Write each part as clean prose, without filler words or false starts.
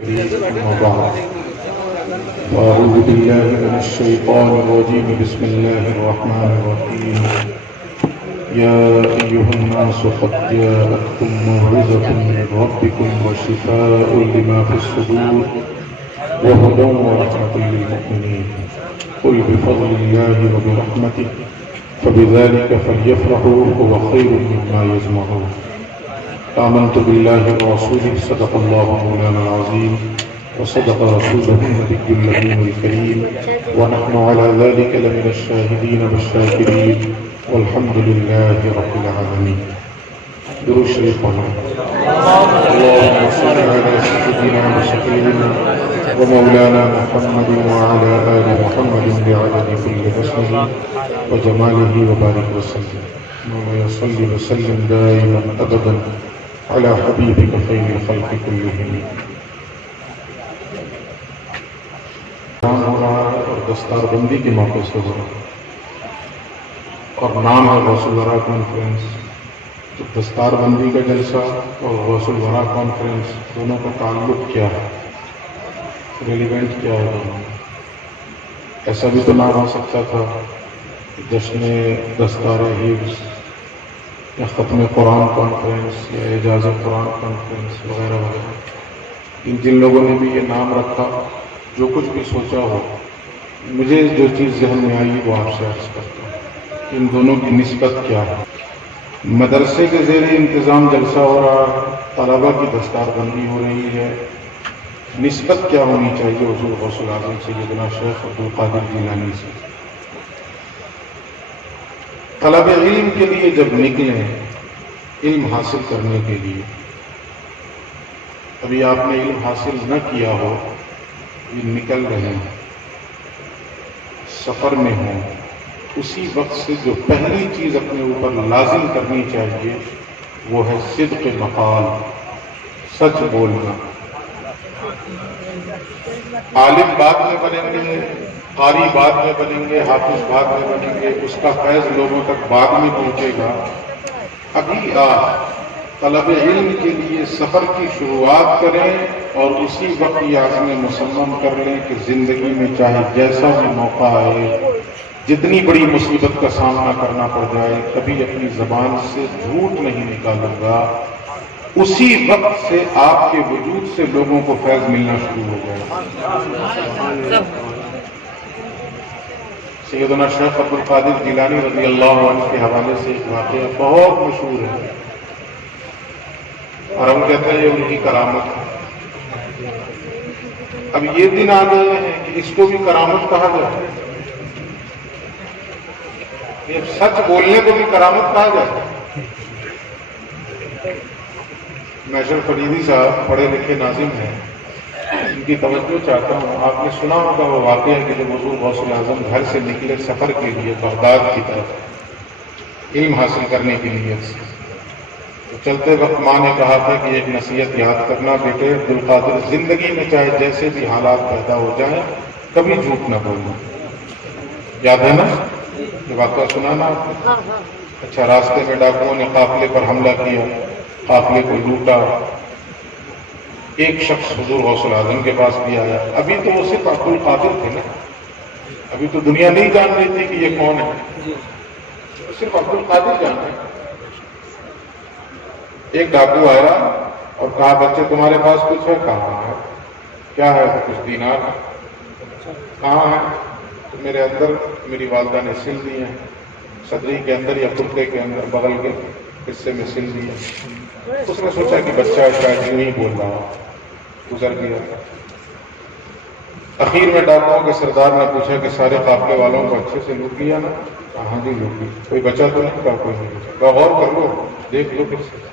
أما بعد فأعوذ بالله من الشيطان الرجيم بسم الله الرحمن الرحيم يا أيها الناس قد جاءتكم موعظة من ربكم وشفاء لما في الصدور وهدى ورحمة للمؤمنين قل بفضل الله وبرحمته فبذلك فليفرحوا هو خير مما يجمعون آمنت بالله ورسوله صدق الله مولانا العظيم وصدق رسوله النبي الأمين الكريم ونحن على ذلك لمن الشاهدين والشاكرين والحمد لله رب العالمين. درود شریف پڑھیں. اللهم صل على سيدنا وشفيعنا ومولانا محمد وعلى آل محمد بعدد كل حسنه وجماله وبارك وسلم. وصل وسلم دائما ابدا على حبيبك خير الخلق كلهم. نام ہو رہا ہے اور دستار بندی کے موقع سے ہو رہا ہے اور نام ہے غوث الورا کانفرنس. تو دستار بندی کا جلسہ اور غوث الورا کانفرنس دونوں کا تعلق کیا ہے، ریلیونٹ کیا ہے دونوں؟ ایسا بھی تو نام ہو سکتا تھا جشن دستار حفظ یا ختم قرآن کانفرنس یا اعجاز قرآن کانفرنس وغیرہ وغیرہ. جن لوگوں نے بھی یہ نام رکھا، جو کچھ بھی سوچا ہو، مجھے جو چیز ذہن میں آئی وہ آپ سے عرض کرتا ہوں. ان دونوں کی نسبت کیا ہے؟ مدرسے کے زیر انتظام جلسہ ہو رہا ہے، طلبہ کی دستار بندی ہو رہی ہے. نسبت کیا ہونی چاہیے حضور غوث الاعظم سیدنا شیخ عبدالقادر جیلانی سے؟ طلب علم کے لیے جب نکلیں علم حاصل کرنے کے لیے، ابھی آپ نے علم حاصل نہ کیا ہو، یہ نکل رہے ہیں، سفر میں ہوں، اسی وقت سے جو پہلی چیز اپنے اوپر لازم کرنی چاہیے وہ ہے صدق مقال، سچ بولنا. عالم بعد میں بنیں گے، قاری بعد میں بنیں گے، حافظ بعد میں بنیں گے، اس کا فیض لوگوں تک بعد میں پہنچے گا. ابھی آپ طلب علم کے لیے سفر کی شروعات کریں اور اسی وقت یہ عزم مصمم کر لیں کہ زندگی میں چاہے جیسا بھی موقع آئے، جتنی بڑی مصیبت کا سامنا کرنا پڑ جائے، کبھی اپنی زبان سے جھوٹ نہیں نکالوں گا. اسی وقت سے آپ کے وجود سے لوگوں کو فیض ملنا شروع ہو جائے. سیدنا شیخ عبدالقادر جیلانی رضی اللہ عنہ کے حوالے سے ایک واقعہ بہت مشہور ہے اور ہم کہتے ہیں یہ ان کی کرامت ہے. اب یہ دن آ گئے ہیں کہ اس کو بھی کرامت کہا جائے، سچ بولنے کو بھی کرامت کہا جائے. محشر فریدی صاحب پڑھے لکھے ناظم ہیں، ان کی توجہ چاہتا ہوں. آپ نے سنا ہوگا وہ واقعہ کہ جب حضور غوث الاعظم گھر سے نکلے سفر کے لیے بغداد کی طرف علم حاصل کرنے کے لیے، تو چلتے وقت ماں نے کہا تھا کہ ایک نصیحت یاد کرنا بیٹے، عبدالقادر زندگی میں چاہے جیسے بھی حالات پیدا ہو جائیں کبھی جھوٹ نہ بولنا. یاد ہے نا یہ واقعہ؟ سنا نا آپ نے؟ اچھا، راستے میں ڈاکوؤں نے قافلے پر حملہ کیا، قافلے کو لوٹا. ایک شخص حضور غوث الاعظم کے پاس بھی آیا. ابھی تو وہ صرف عبدالقادر تھے نا، ابھی تو دنیا نہیں جان رہی تھی کہ یہ کون ہے، صرف عبدالقادر جان رہے. ایک ڈاکو آیا اور کہا بچے تمہارے پاس کچھ ہے؟ کہاں ہے؟ کیا ہے؟ تو کچھ دینار. کہاں ہے؟ تو میرے اندر میری والدہ نے سل دی ہیں، صدری کے اندر یا کرتے کے اندر بغل کے حصے میں سل دی ہے. اس نے سوچا کہ بچہ شاید یوں ہی بول رہا، گزر گیا. اخیر میں ڈاکوؤں کے سردار نے پوچھا کہ سارے قافلے والوں کو اچھے سے لوٹ لیا نا؟ کہاں جی لوٹ لی. کوئی بچہ تو نہیں؟ کہا کوئی نہیں بچا. کہا غور کر لو، دیکھ لو پھر سے.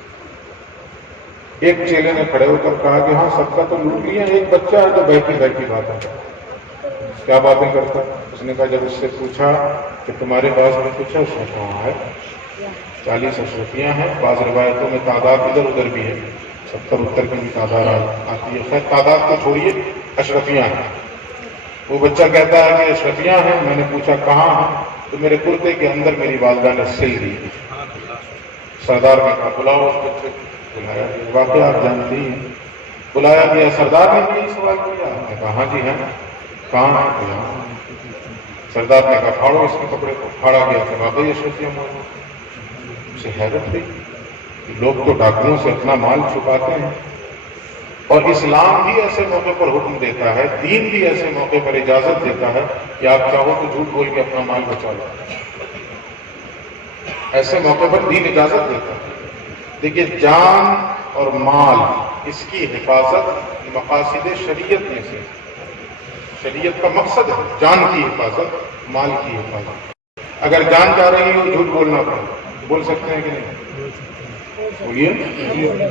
ایک چیلے نے کھڑے ہو کر کہا کہ ہاں سب کا تو لوٹ لیا، ایک بچہ ہے جو بیٹھی بیٹھی باتیں کرتا. کیا باتیں کرتا؟ اس نے کہا جب اس سے پوچھا کہ تمہارے پاس میں کچھ ہے، اس نے کہا ہے 40 اشرفیاں ہیں. بعض روایتوں میں تعداد ادھر ادھر بھی ہے، 70-70 کی بھی تعداد آتی ہے. خیر تعداد کو چھوڑیے، اشرفیاں ہیں. وہ بچہ کہتا ہے کہ اشرفیاں ہیں. میں نے پوچھا کہاں ہیں؟ تو میرے کرتے کے اندر میری والدہ نے سل دی. سردار نے کہا بلاؤ اس بچے کو. بلایا. واقعہ آپ جانتے ہی ہیں. بلایا گیا، سردار نے بھی سوال کیا، میں نے کہا ہاں جی ہیں، کہاں ہے؟ سردار نے کہا پھاڑو اس کے کپڑے کو، پھاڑا گیا کہ واقعی اشرفیہ موجود۔ اسے حیرت ہوئی، لوگ تو ڈاکوؤں سے اپنا مال چھپاتے ہیں، اور اسلام بھی ایسے موقع پر حکم دیتا ہے، دین بھی ایسے موقع پر اجازت دیتا ہے کہ آپ چاہو تو جھوٹ بول کے اپنا مال بچا لو۔ ایسے موقع پر دین اجازت دیتا ہے۔ دیکھیے جان اور مال، اس کی حفاظت مقاصد شریعت میں سے، شریعت کا مقصد ہے جان کی حفاظت، مال کی حفاظت۔ اگر جان جا رہی ہو جھوٹ بولنا پڑے، بول سکتے ہیں کہ نہیں؟ بولیے،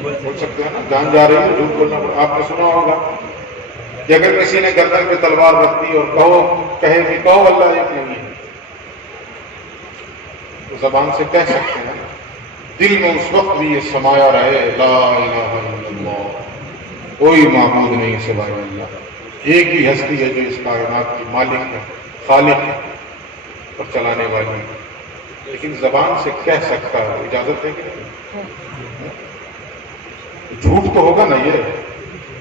بول سکتے ہیں نا، جان جا رہی ہے جھوٹ بولنا پڑے۔ آپ نے سنا ہوگا کہ اگر کسی نے گردن پہ تلوار رکھ دی اور کہے کہ کہو اللہ ایک نہیں ہے، تو زبان سے کہہ سکتے ہیں، دل میں اس وقت بھی یہ سمایا رہے لا الہ الا اللہ، کوئی معبود نہیں سوائے اللہ، ایک ہی ہستی ہے جو اس کائنات کی مالک ہے، خالق ہے اور چلانے والی ہے، لیکن زبان سے کہہ سکتا ہے، اجازت ہے کہ نہیں؟ جھوٹ تو ہوگا نا یہ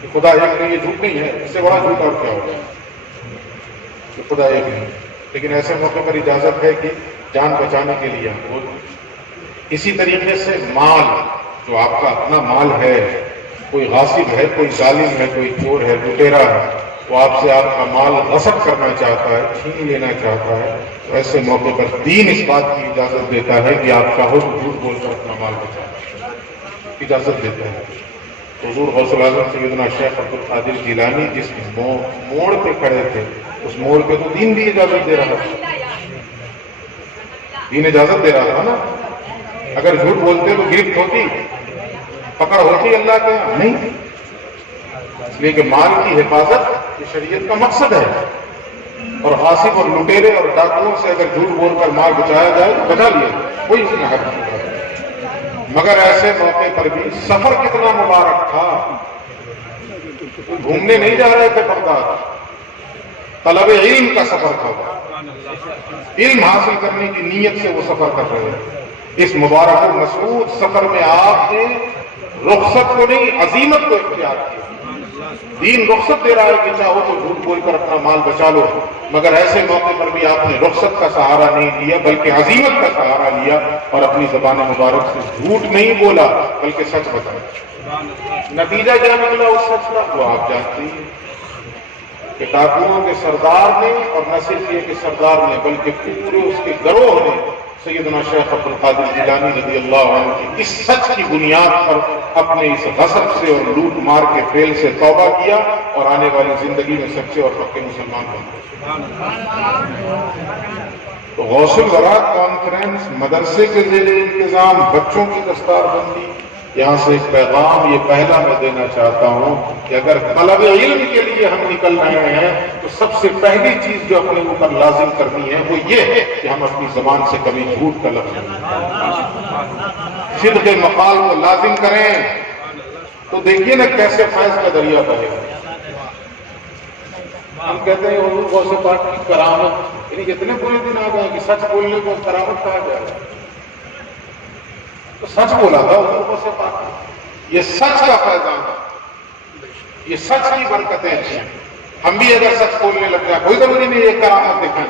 کہ خدا ایک نہیں، یہ جھوٹ نہیں ہے، اس سے بڑا جھوٹ اور کیا ہوگا کہ خدا ایک نہیں، لیکن ایسے موقع پر اجازت ہے کہ جان بچانے کے لیے ہم بول۔ اسی طریقے سے مال، جو آپ کا اپنا مال ہے، کوئی غاصب ہے، کوئی ظالم ہے، کوئی چور ہے، لٹیرا ہے، وہ آپ سے آپ کا مال غصب کرنا چاہتا ہے، چھین لینا چاہتا ہے، تو ایسے موقع پر دین اس بات کی اجازت دیتا ہے کہ آپ چاہو تو جھوٹ بول کر اپنا مال بچاؤ، اجازت دیتا ہے۔ حضور غوث الاعظم سیدنا شیخ عبد القادر جیلانی جس موڑ پہ کھڑے تھے، اس موڑ پہ تو دین بھی اجازت دے رہا تھا، دین اجازت دے رہا تھا نا۔ اگر جھوٹ بولتے تو گرفت ہوتی، پکڑ ہوتی اللہ کے یہاں؟ نہیں، اس لیے کہ مال کی حفاظت یہ شریعت کا مقصد ہے، اور غاصب اور لٹیرے اور ڈاکوؤں سے اگر جھوٹ بول کر مال بچایا جائے تو بچا لیا جائے، کوئی اس میں حق نہیں ہے۔ مگر ایسے موقع پر بھی سفر کتنا مبارک تھا، گھومنے نہیں جا رہے تھے بغداد، طلب علم کا سفر تھا، علم حاصل کرنے کی نیت سے وہ سفر کر رہے ہیں۔ اس مبارک و مسعود سفر میں آپ نے رخصت کو نہیں، عزیمت کو اختیار کیا۔ دین رخصت دے رہا ہے کہ چاہو تو جھوٹ بول کر اپنا مال بچا لو، مگر ایسے موقع پر بھی آپ نے رخصت کا سہارا نہیں لیا بلکہ عزیمت کا سہارا لیا، اور اپنی زبان مبارک سے جھوٹ نہیں بولا بلکہ سچ بتایا۔ نتیجہ کیا نکلا اس سچ کا وہ آپ جانتے ہیں کہ ڈاکوؤں کے سردار نے، اور نہ صرف یہ کہ سردار نے بلکہ پورے اس کے گروہ نے سیدنا شیخ عبد القادر جیلانی رضی اللہ عنہ کی اس سچ کی بنیاد پر اپنے اس غصب سے اور لوٹ مار کے فعل سے توبہ کیا، اور آنے والی زندگی میں سچے اور پکے مسلمان بن گئے۔ تو غوث الورا کانفرنس، مدرسے کے زیر انتظام بچوں کی دستار بندی، یہاں سے ایک پیغام یہ پہلا میں دینا چاہتا ہوں کہ اگر طلب علم کے لیے ہم نکل رہے ہیں تو سب سے پہلی چیز جو اپنے اوپر لازم کرنی ہے وہ یہ ہے کہ ہم اپنی زبان سے کبھی جھوٹ کا لفظ صدق مقال کو لازم کریں، تو دیکھیے نا کیسے فیض کا دریا بہے گا۔ ہم کہتے ہیں حضور غوث پاک کی کرامت، یعنی اتنے برے دن آ گئے کہ سچ بولنے کو کرامت کہا جائے، تو سچ بولا تھا حضور غوث پاک، یہ سچ کا فیضان ہے، یہ سچ کی برکتیں ہیں۔ ہم بھی اگر سچ بولنے لگ جائیں، کوئی ضروری نہیں یہ کرامت دکھائیں،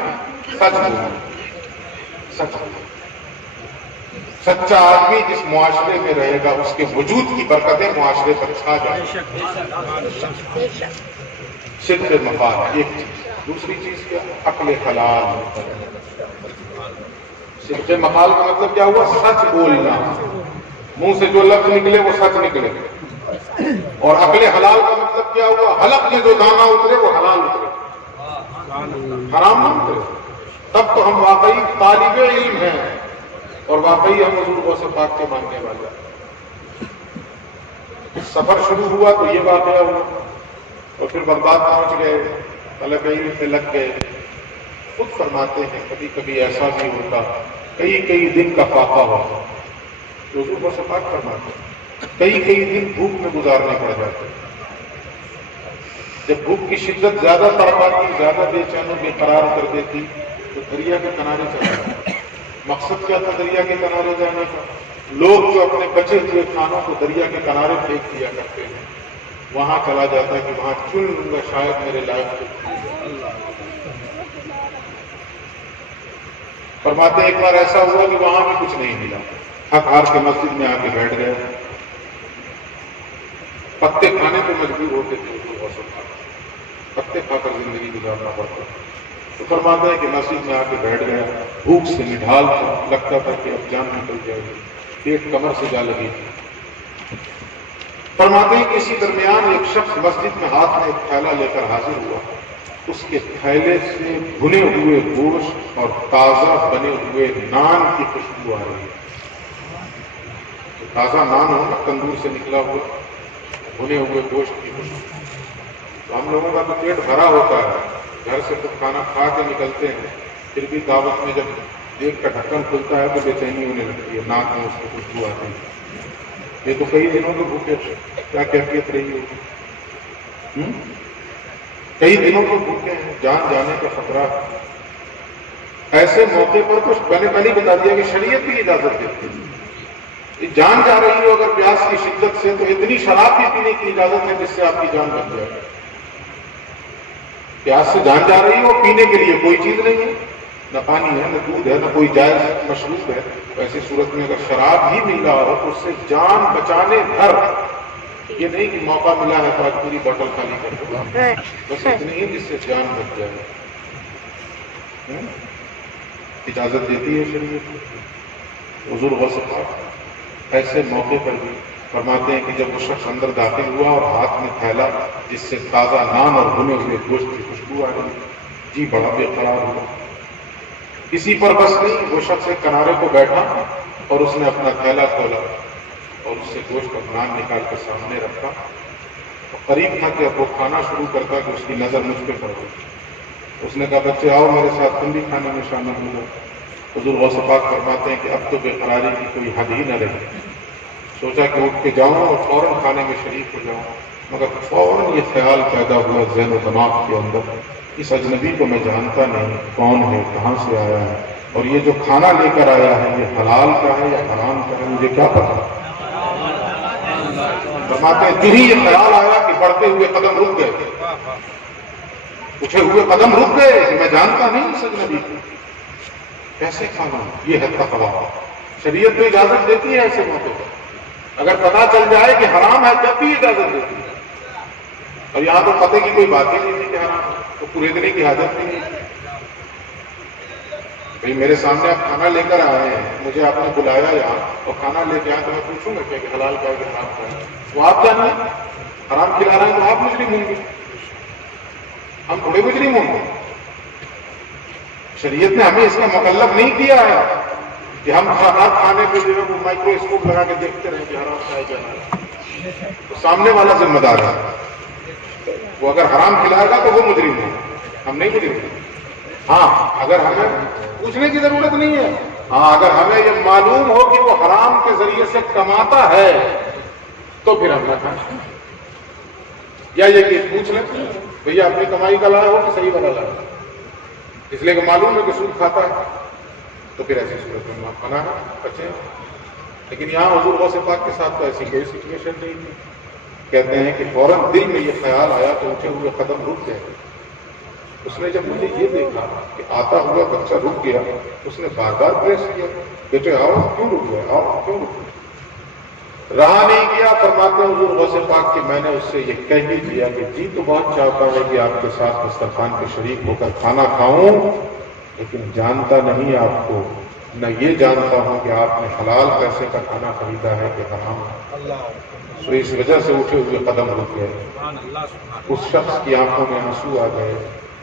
سچ بولنا، سچ بولنا۔ سچا آدمی جس معاشرے میں رہے گا اس کے وجود کی برکتیں معاشرے پر چھا جائیں۔ صدق مقال ایک چیز، دوسری چیز کیا؟ عقل حلال۔ صدق مقال کا مطلب کیا ہوا؟ سچ بولنا، منہ سے جو لفظ نکلے وہ سچ نکلے، اور عقل حلال کا مطلب کیا ہوا؟ حلق میں جو دانا اترے وہ حلال اترے، حرام نہ اترے۔ تب تو ہم واقعی طالب علم ہیں اور واقعی ہم حضور غوث پاک کے ماننے والے ہیں۔ سفر شروع ہوا تو یہ واقعہ ہوا، اور پھر بغداد پہنچ گئے، طلب علم پہ لگ گئے۔ خود فرماتے ہیں کبھی کبھی ایسا بھی ہوتا، کئی دن کا فاقہ ہوتا، حضور غوث پاک فرماتے ہیں کئی دن بھوک میں گزارنے پڑ جاتے۔ جب بھوک کی شدت زیادہ تڑپاتی، زیادہ بے چین و بے قرار کر دیتی، تو دریا کے کنارے چلا جاتا۔ مقصد کیا تھا دریا کے کنارے جانے کا؟ لوگ جو اپنے بچے ہوئے کھانوں کو دریا کے کنارے پھینک دیا کرتے ہیں، وہاں چلا جاتا کہ وہاں چن لوں گا شاید میرے لائف کو. فرماتے ایک بار ایسا ہوا کہ وہاں بھی کچھ نہیں ملا. تھک ہار کے مسجد میں آ کے بیٹھ گئے. پتے کھانے پہ مجبور ہوتے تھے, پتے کھا کر زندگی گزارنا پڑتا. تو فرماتے ہیں کہ مسجد میں آ کے بیٹھ گیا. بھوک سے نڈھال تھا, لگتا تھا کہ اب جان نکل جائے گی, پیٹ کمر سے جا لگی. فرماتے ہیں کہ اسی درمیان ایک شخص مسجد میں ہاتھ میں ایک تھیلا لے کر حاضر ہوا. اس کے تھیلے سے بھنے ہوئے گوشت اور تازہ بنے ہوئے نان کی خوشبو آ رہی ہے. تازہ نان ہو نا, تندور سے نکلا ہوا بھنے ہوئے گوشت کی خوشبو. تو ہم لوگوں کا تو پیٹ بھرا ہوتا ہے, گھر سے کچھ کھانا کھا کے نکلتے ہیں, پھر بھی دعوت میں جب دیکھ کا ڈھکن کھلتا ہے تو بے چینی ہونے لگتی ہے, ناک میں اس کی خوشبو آتی ہے. یہ تو کئی دنوں کے بھوکے تھے, کیا کیفیت رہی ہوگی. کئی دنوں کے بھوکے ہیں, جان جانے کا خطرہ ہے. ایسے موقع پر کچھ میں نے پہلے بتا دیا کہ شریعت بھی اجازت دیتی ہے. جان جا رہی ہو اگر پیاس کی شدت سے, تو اتنی شراب بھی پینے کی اجازت ہے جس سے آپ کی جان بچ جائے. پیاس سے جان جا رہی ہو, پینے کے لیے کوئی چیز نہیں ہے, نہ پانی ہے, نہ دودھ ہے, نہ کوئی جائز مشروب ہے. ایسی صورت میں اگر شراب ہی مل رہا ہو تو اس سے جان بچانے بھر, یہ نہیں کہ موقع ملا ہے تو آج پوری بوتل خالی کر دو, بس اتنی ہی جس سے جان بچ جائے. اجازت دیتی ہے شریعت. حضور غوث پاک ایسے موقع پر بھی فرماتے ہیں کہ جب وہ شخص اندر داخل ہوا اور ہاتھ میں تھیلا جس سے تازہ نان اور بھنے ہوئے گوشت کی خوشبو آ رہی, جی بڑا بے قرار ہوا. اسی پر بس نہیں, وہ شخص ایک کنارے کو بیٹھا اور اس نے اپنا تھیلا کھولا اور اس سے گوشت اور نان نکال کے سامنے رکھا. قریب تھا کہ اب وہ کھانا شروع کرتا کہ اس کی نظر مجھ پہ پڑ گئی. اس نے کہا بچے آؤ میرے ساتھ, تم بھی کھانے میں شامل ہو جاؤ. حضور غوث پاک فرماتے ہیں کہ اب تو بے قراری کی کوئی حد ہی نہ رہی. سوچا کہ اٹھ کے جاؤں اور فوراً کھانے میں شریک ہو جاؤں, مگر فوراً یہ خیال پیدا ہوا ذہن و دماغ کے اندر, اس اجنبی کو میں جانتا نہیں کون ہے, کہاں سے آیا ہے, اور یہ جو کھانا لے کر آیا ہے یہ حلال کا ہے یا حرام کا ہے, مجھے کیا پتا. فرماتے ہیں جو ہی یہ خیال آیا کہ بڑھتے ہوئے قدم رک گئے, اٹھے ہوئے قدم رک گئے کہ میں جانتا نہیں اس اجنبی کو, کیسے کھانا. یہ ہے تقویٰ. شریعت میں اجازت دیتی ہے ایسے موقع پر. اگر پتا چل جائے کہ حرام ہے تب بھی اجازت دیتی ہے. اور یہاں تو پتے کی کوئی بات ہی نہیں تھی کہ حرام, تو خریدنے کی حاجت بھی نہیں. بھئی میرے سامنے آپ کھانا لے کر آئے ہیں, مجھے آپ نے بلایا یہاں اور کھانا لے کے آئے تو میں پوچھوں گا کہ حلال کا ہے کہ حرام کا ہے. تو آپ جانیں حرام کھلا رہے ہیں تو آپ مجرم ہوں گے, ہم تھوڑے مجرم ہوں گے. شریعت نے ہمیں اس کا مکلف نہیں کیا ہے کہ ہم کھانے پہ جو ہے وہ مائکرو اسکوپ لگا کے دیکھتے رہیں کہ حرام کھائے جا رہا ہے. تو سامنے والا ذمہ دار ہے, وہ اگر حرام کھلائے گا تو وہ مجرم ہے, ہم نہیں مجرم ہیں. ہاں اگر ہمیں پوچھنے کی ضرورت نہیں ہے, ہاں اگر ہمیں یہ معلوم ہو کہ وہ حرام کے ذریعے سے کماتا ہے تو پھر ہم نہ کھائیں. یا یہ کہ پوچھ لیں بھیا اپنی کمائی کا لایا ہو کہ صحیح والا لایا, اس لیے کہ معلوم ہے کہ سود کھاتا ہے, تو پھر ایسی صورت میں منع ہے, بچے. لیکن یہاں حضور غوث پاک کے ساتھ تو ایسی کوئی سچویشن نہیں تھی. کہتے ہیں کہ فوراً دل میں یہ خیال آیا تو اٹھے ہوئے قدم رک گئے. اس نے جب مجھے یہ دیکھا کہ آتا ہوا بچہ رک گیا, اس نے بار بار پریس کیا, بیٹے آؤ کیوں رک گئے, آؤ کیوں رک گئے. رہا نہیں گیا. فرماتے ہیں حضور غوث پاک کہ میں نے اس سے یہ کہہ ہی دیا کہ جی تو بہت چاہتا ہے کہ آپ کے ساتھ دسترخوان کے شریک ہو کر کھانا کھاؤں, لیکن جانتا نہیں آپ کو, نہ یہ جانتا ہوں کہ آپ نے حلال پیسے کا کھانا خریدا ہے کہ حرام. سو اس وجہ سے اٹھے ہوئے قدم رک گئے. اس شخص کی آنکھوں میں آنسو آ گئے.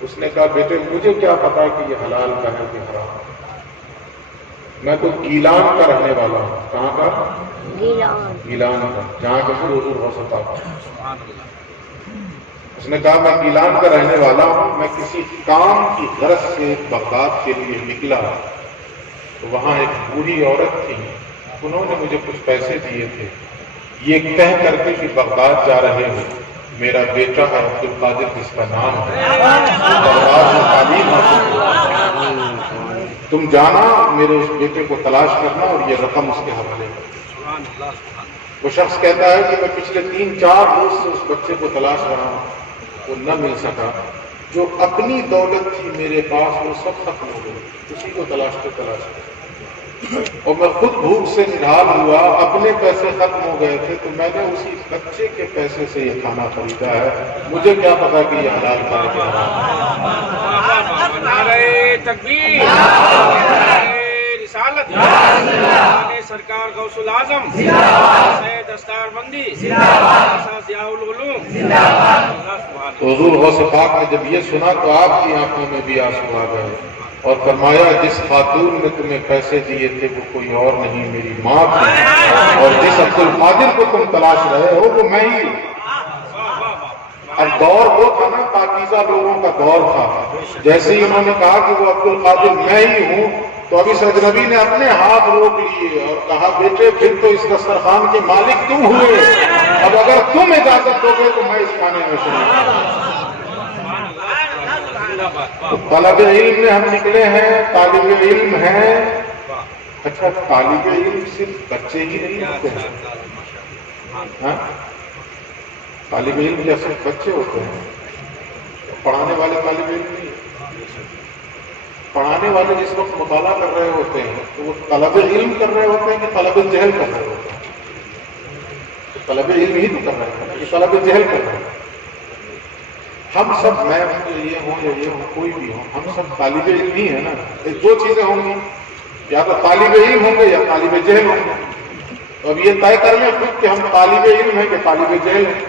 اس نے کہا بیٹے مجھے کیا پتا کہ یہ حلال کا ہے کہ حرام. میں تو گیلان کا رہنے والا ہوں. کہاں کا؟ گیلان کا, جہاں کے حضور غوث پاک. اس نے کہا میں گیلان کا رہنے والا ہوں, میں کسی کام کی غرض سے بغداد کے لیے نکلا. تو وہاں ایک بوڑھی عورت تھی, انہوں نے مجھے کچھ پیسے دیے تھے, یہ کہہ کر کے کہ بغداد جا رہے ہیں, میرا بیٹا ہے عبد القادر جس کا نام ہے, دربار میں تعلیم حاصل, تم جانا میرے اس بیٹے کو تلاش کرنا اور یہ رقم اس کے حوالے کرنا. وہ شخص کہتا ہے کہ میں پچھلے 3-4 روز سے اس بچے کو تلاش رہا ہوں، وہ نہ مل سکا، جو اپنی دولت تھی میرے پاس وہ سب ختم ہو گئی، اسی کو تلاشتے اور میں خود بھوک سے نڈھال ہوا، اپنے پیسے ختم ہو گئے تھے تو میں نے اسی بچے کے پیسے سے یہ کھانا خریدا ہے، مجھے کیا پتا کہ یہ حلال تھا کہ حرام۔ نعرہ تکبیر، نعرہ رسالت، نعرہ سرکار غوث العظم، سید دستار بندی، ضیاء العلوم۔ تو حضور غوث پاک نے جب یہ سنا تو آپ کی آنکھوں میں بھی آنسو آ گئے اور فرمایا جس خاتون نے تمہیں پیسے دیے تھے وہ کوئی اور نہیں میری ماں تھی، اور جس عبد القادر کو تم تلاش رہے ہو وہ میں ہی ہوں۔ اب دور وہ تھا نا، پاکیزہ لوگوں کا دور تھا، جیسے ہی انہوں نے کہا کہ وہ عبد القادر میں ہی ہوں تو ابھی اجنبی نے اپنے ہاتھ روک لیے اور کہا بیٹے پھر تو اس دسترخوان کے مالک تم ہوئے، اب اگر تم اجازت دو گے تو میں اس کھانے میں شامل ہوں۔ طلب علم میں ہم نکلے ہیں، طالب علم ہیں۔ اچھا طالب علم صرف بچے ہی نہیں ہوتے ہیں، طالب علم کیا صرف بچے ہوتے ہیں؟ پڑھانے والے طالب علم نہیں، پڑھانے والے جس وقت مطالعہ کر رہے ہوتے ہیں تو وہ طلب علم کر رہے ہوتے ہیں کہ طلب الجہل کر رہے ہوتے ہیں؟ طلب علم ہی تو کر رہے ہیں کہ طلب الجہل کر رہے ہیں؟ ہم سب، میں ہوں یہ ہوں یا یہ ہوں کوئی بھی ہوں، ہم سب طالب علم ہی ہیں نا۔ دو چیزیں ہوں گی، یا تو طالب علم ہوں گے یا طالب جہل ہوں گے۔ تو اب یہ طے کر لیں خود کہ ہم طالب علم ہیں کہ طالب جہل ہیں۔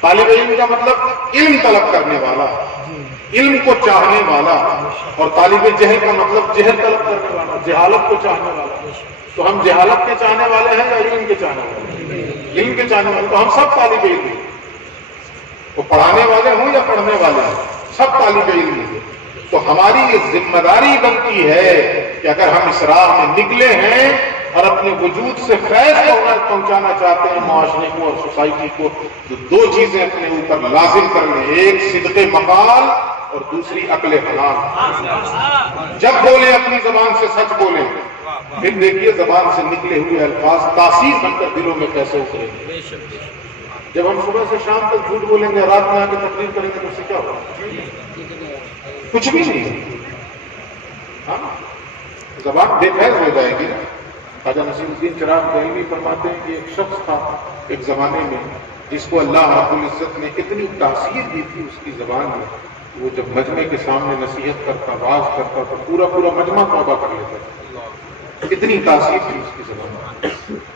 طالب علم کا مطلب علم طلب کرنے والا، علم کو چاہنے والا، اور طالب جہل کا مطلب جہل طلب کرنے والا، جہالت کو چاہنے والا۔ تو ہم جہالت کے چاہنے والے ہیں یا علم کے چاہنے والے؟ علم کے چاہنے والے۔ تو ہم سب طالب علم ہیں، وہ پڑھانے والے ہوں یا پڑھنے والے ہیں، سب طالب علم ہیں۔ تو ہماری یہ ذمہ داری بنتی ہے کہ اگر ہم اس راہ میں نکلے ہیں اور اپنے وجود سے فیض پہنچانا چاہتے ہیں معاشرے کو اور سوسائٹی کو، تو دو چیزیں اپنے اوپر لازم کر لیں، ایک صدق مقال اور دوسری عقل حلال۔ جب بولیں اپنی زبان سے سچ بولیں، پھر دیکھیے زبان سے نکلے ہوئے الفاظ تاثیر بن کر دلوں میں کیسے اتریں گے۔ جب ہم صبح سے شام تک جھوٹ بولیں گے، رات میں آ کے تقریر کریں گے تو اس سے کیا ہوگا؟ کچھ بھی نہیں۔ ہاں زبان بے فیض ہو جائے گی نا۔ خواجہ نصیر الدین چراغ دہلوی فرماتے ہیں کہ ایک شخص تھا ایک زمانے میں جس کو اللہ رب العزت نے اتنی تاثیر دی تھی اس کی زبان میں، وہ جب مجمع کے سامنے نصیحت کرتا، واعظ کرتا تو پورا مجمع توبہ کر لیتا تھا، اتنی تاثیر تھی اس کی زبان میں۔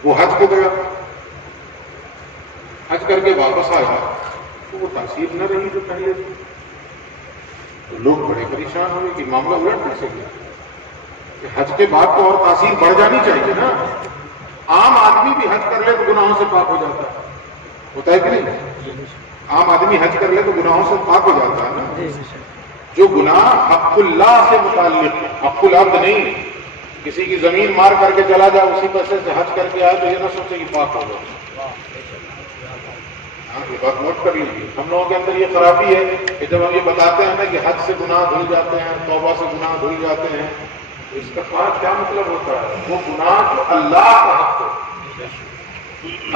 وہ حج کو گیا، حج کر کے واپس آیا تو وہ تاثیر نہ رہی جو پہلے تھی۔ تو لوگ بڑے پریشان ہوئے کہ معاملہ الٹ کیسے گیا، کہ حج کے بعد تو اور تاثیر بڑھ جانی چاہیے نا۔ عام آدمی بھی حج کر لے تو گناہوں سے پاک ہو جاتا ہے، ہوتا ہے کہ نہیں؟ عام آدمی حج کر لے تو گناہوں سے پاک ہو جاتا ہے نا۔ جو گناہ حق اللہ سے متعلق، حق العبد نہیں، کسی کی زمین مار کر کے چلا جائے اسی پیسے سے حج کر کے آئے تو یہ نہ سوچے کہ پاک ہو گیا۔ یہ بات نوٹ کر لیجیے، ہم لوگوں کے اندر یہ خرابی ہے کہ جب ہم یہ بتاتے ہیں نا کہ حج سے گناہ دھل جاتے ہیں، توبہ سے گناہ دھل جاتے ہیں، تو اس کا کیا مطلب ہوتا ہے؟ وہ گناہ جو اللہ کا حق ہے،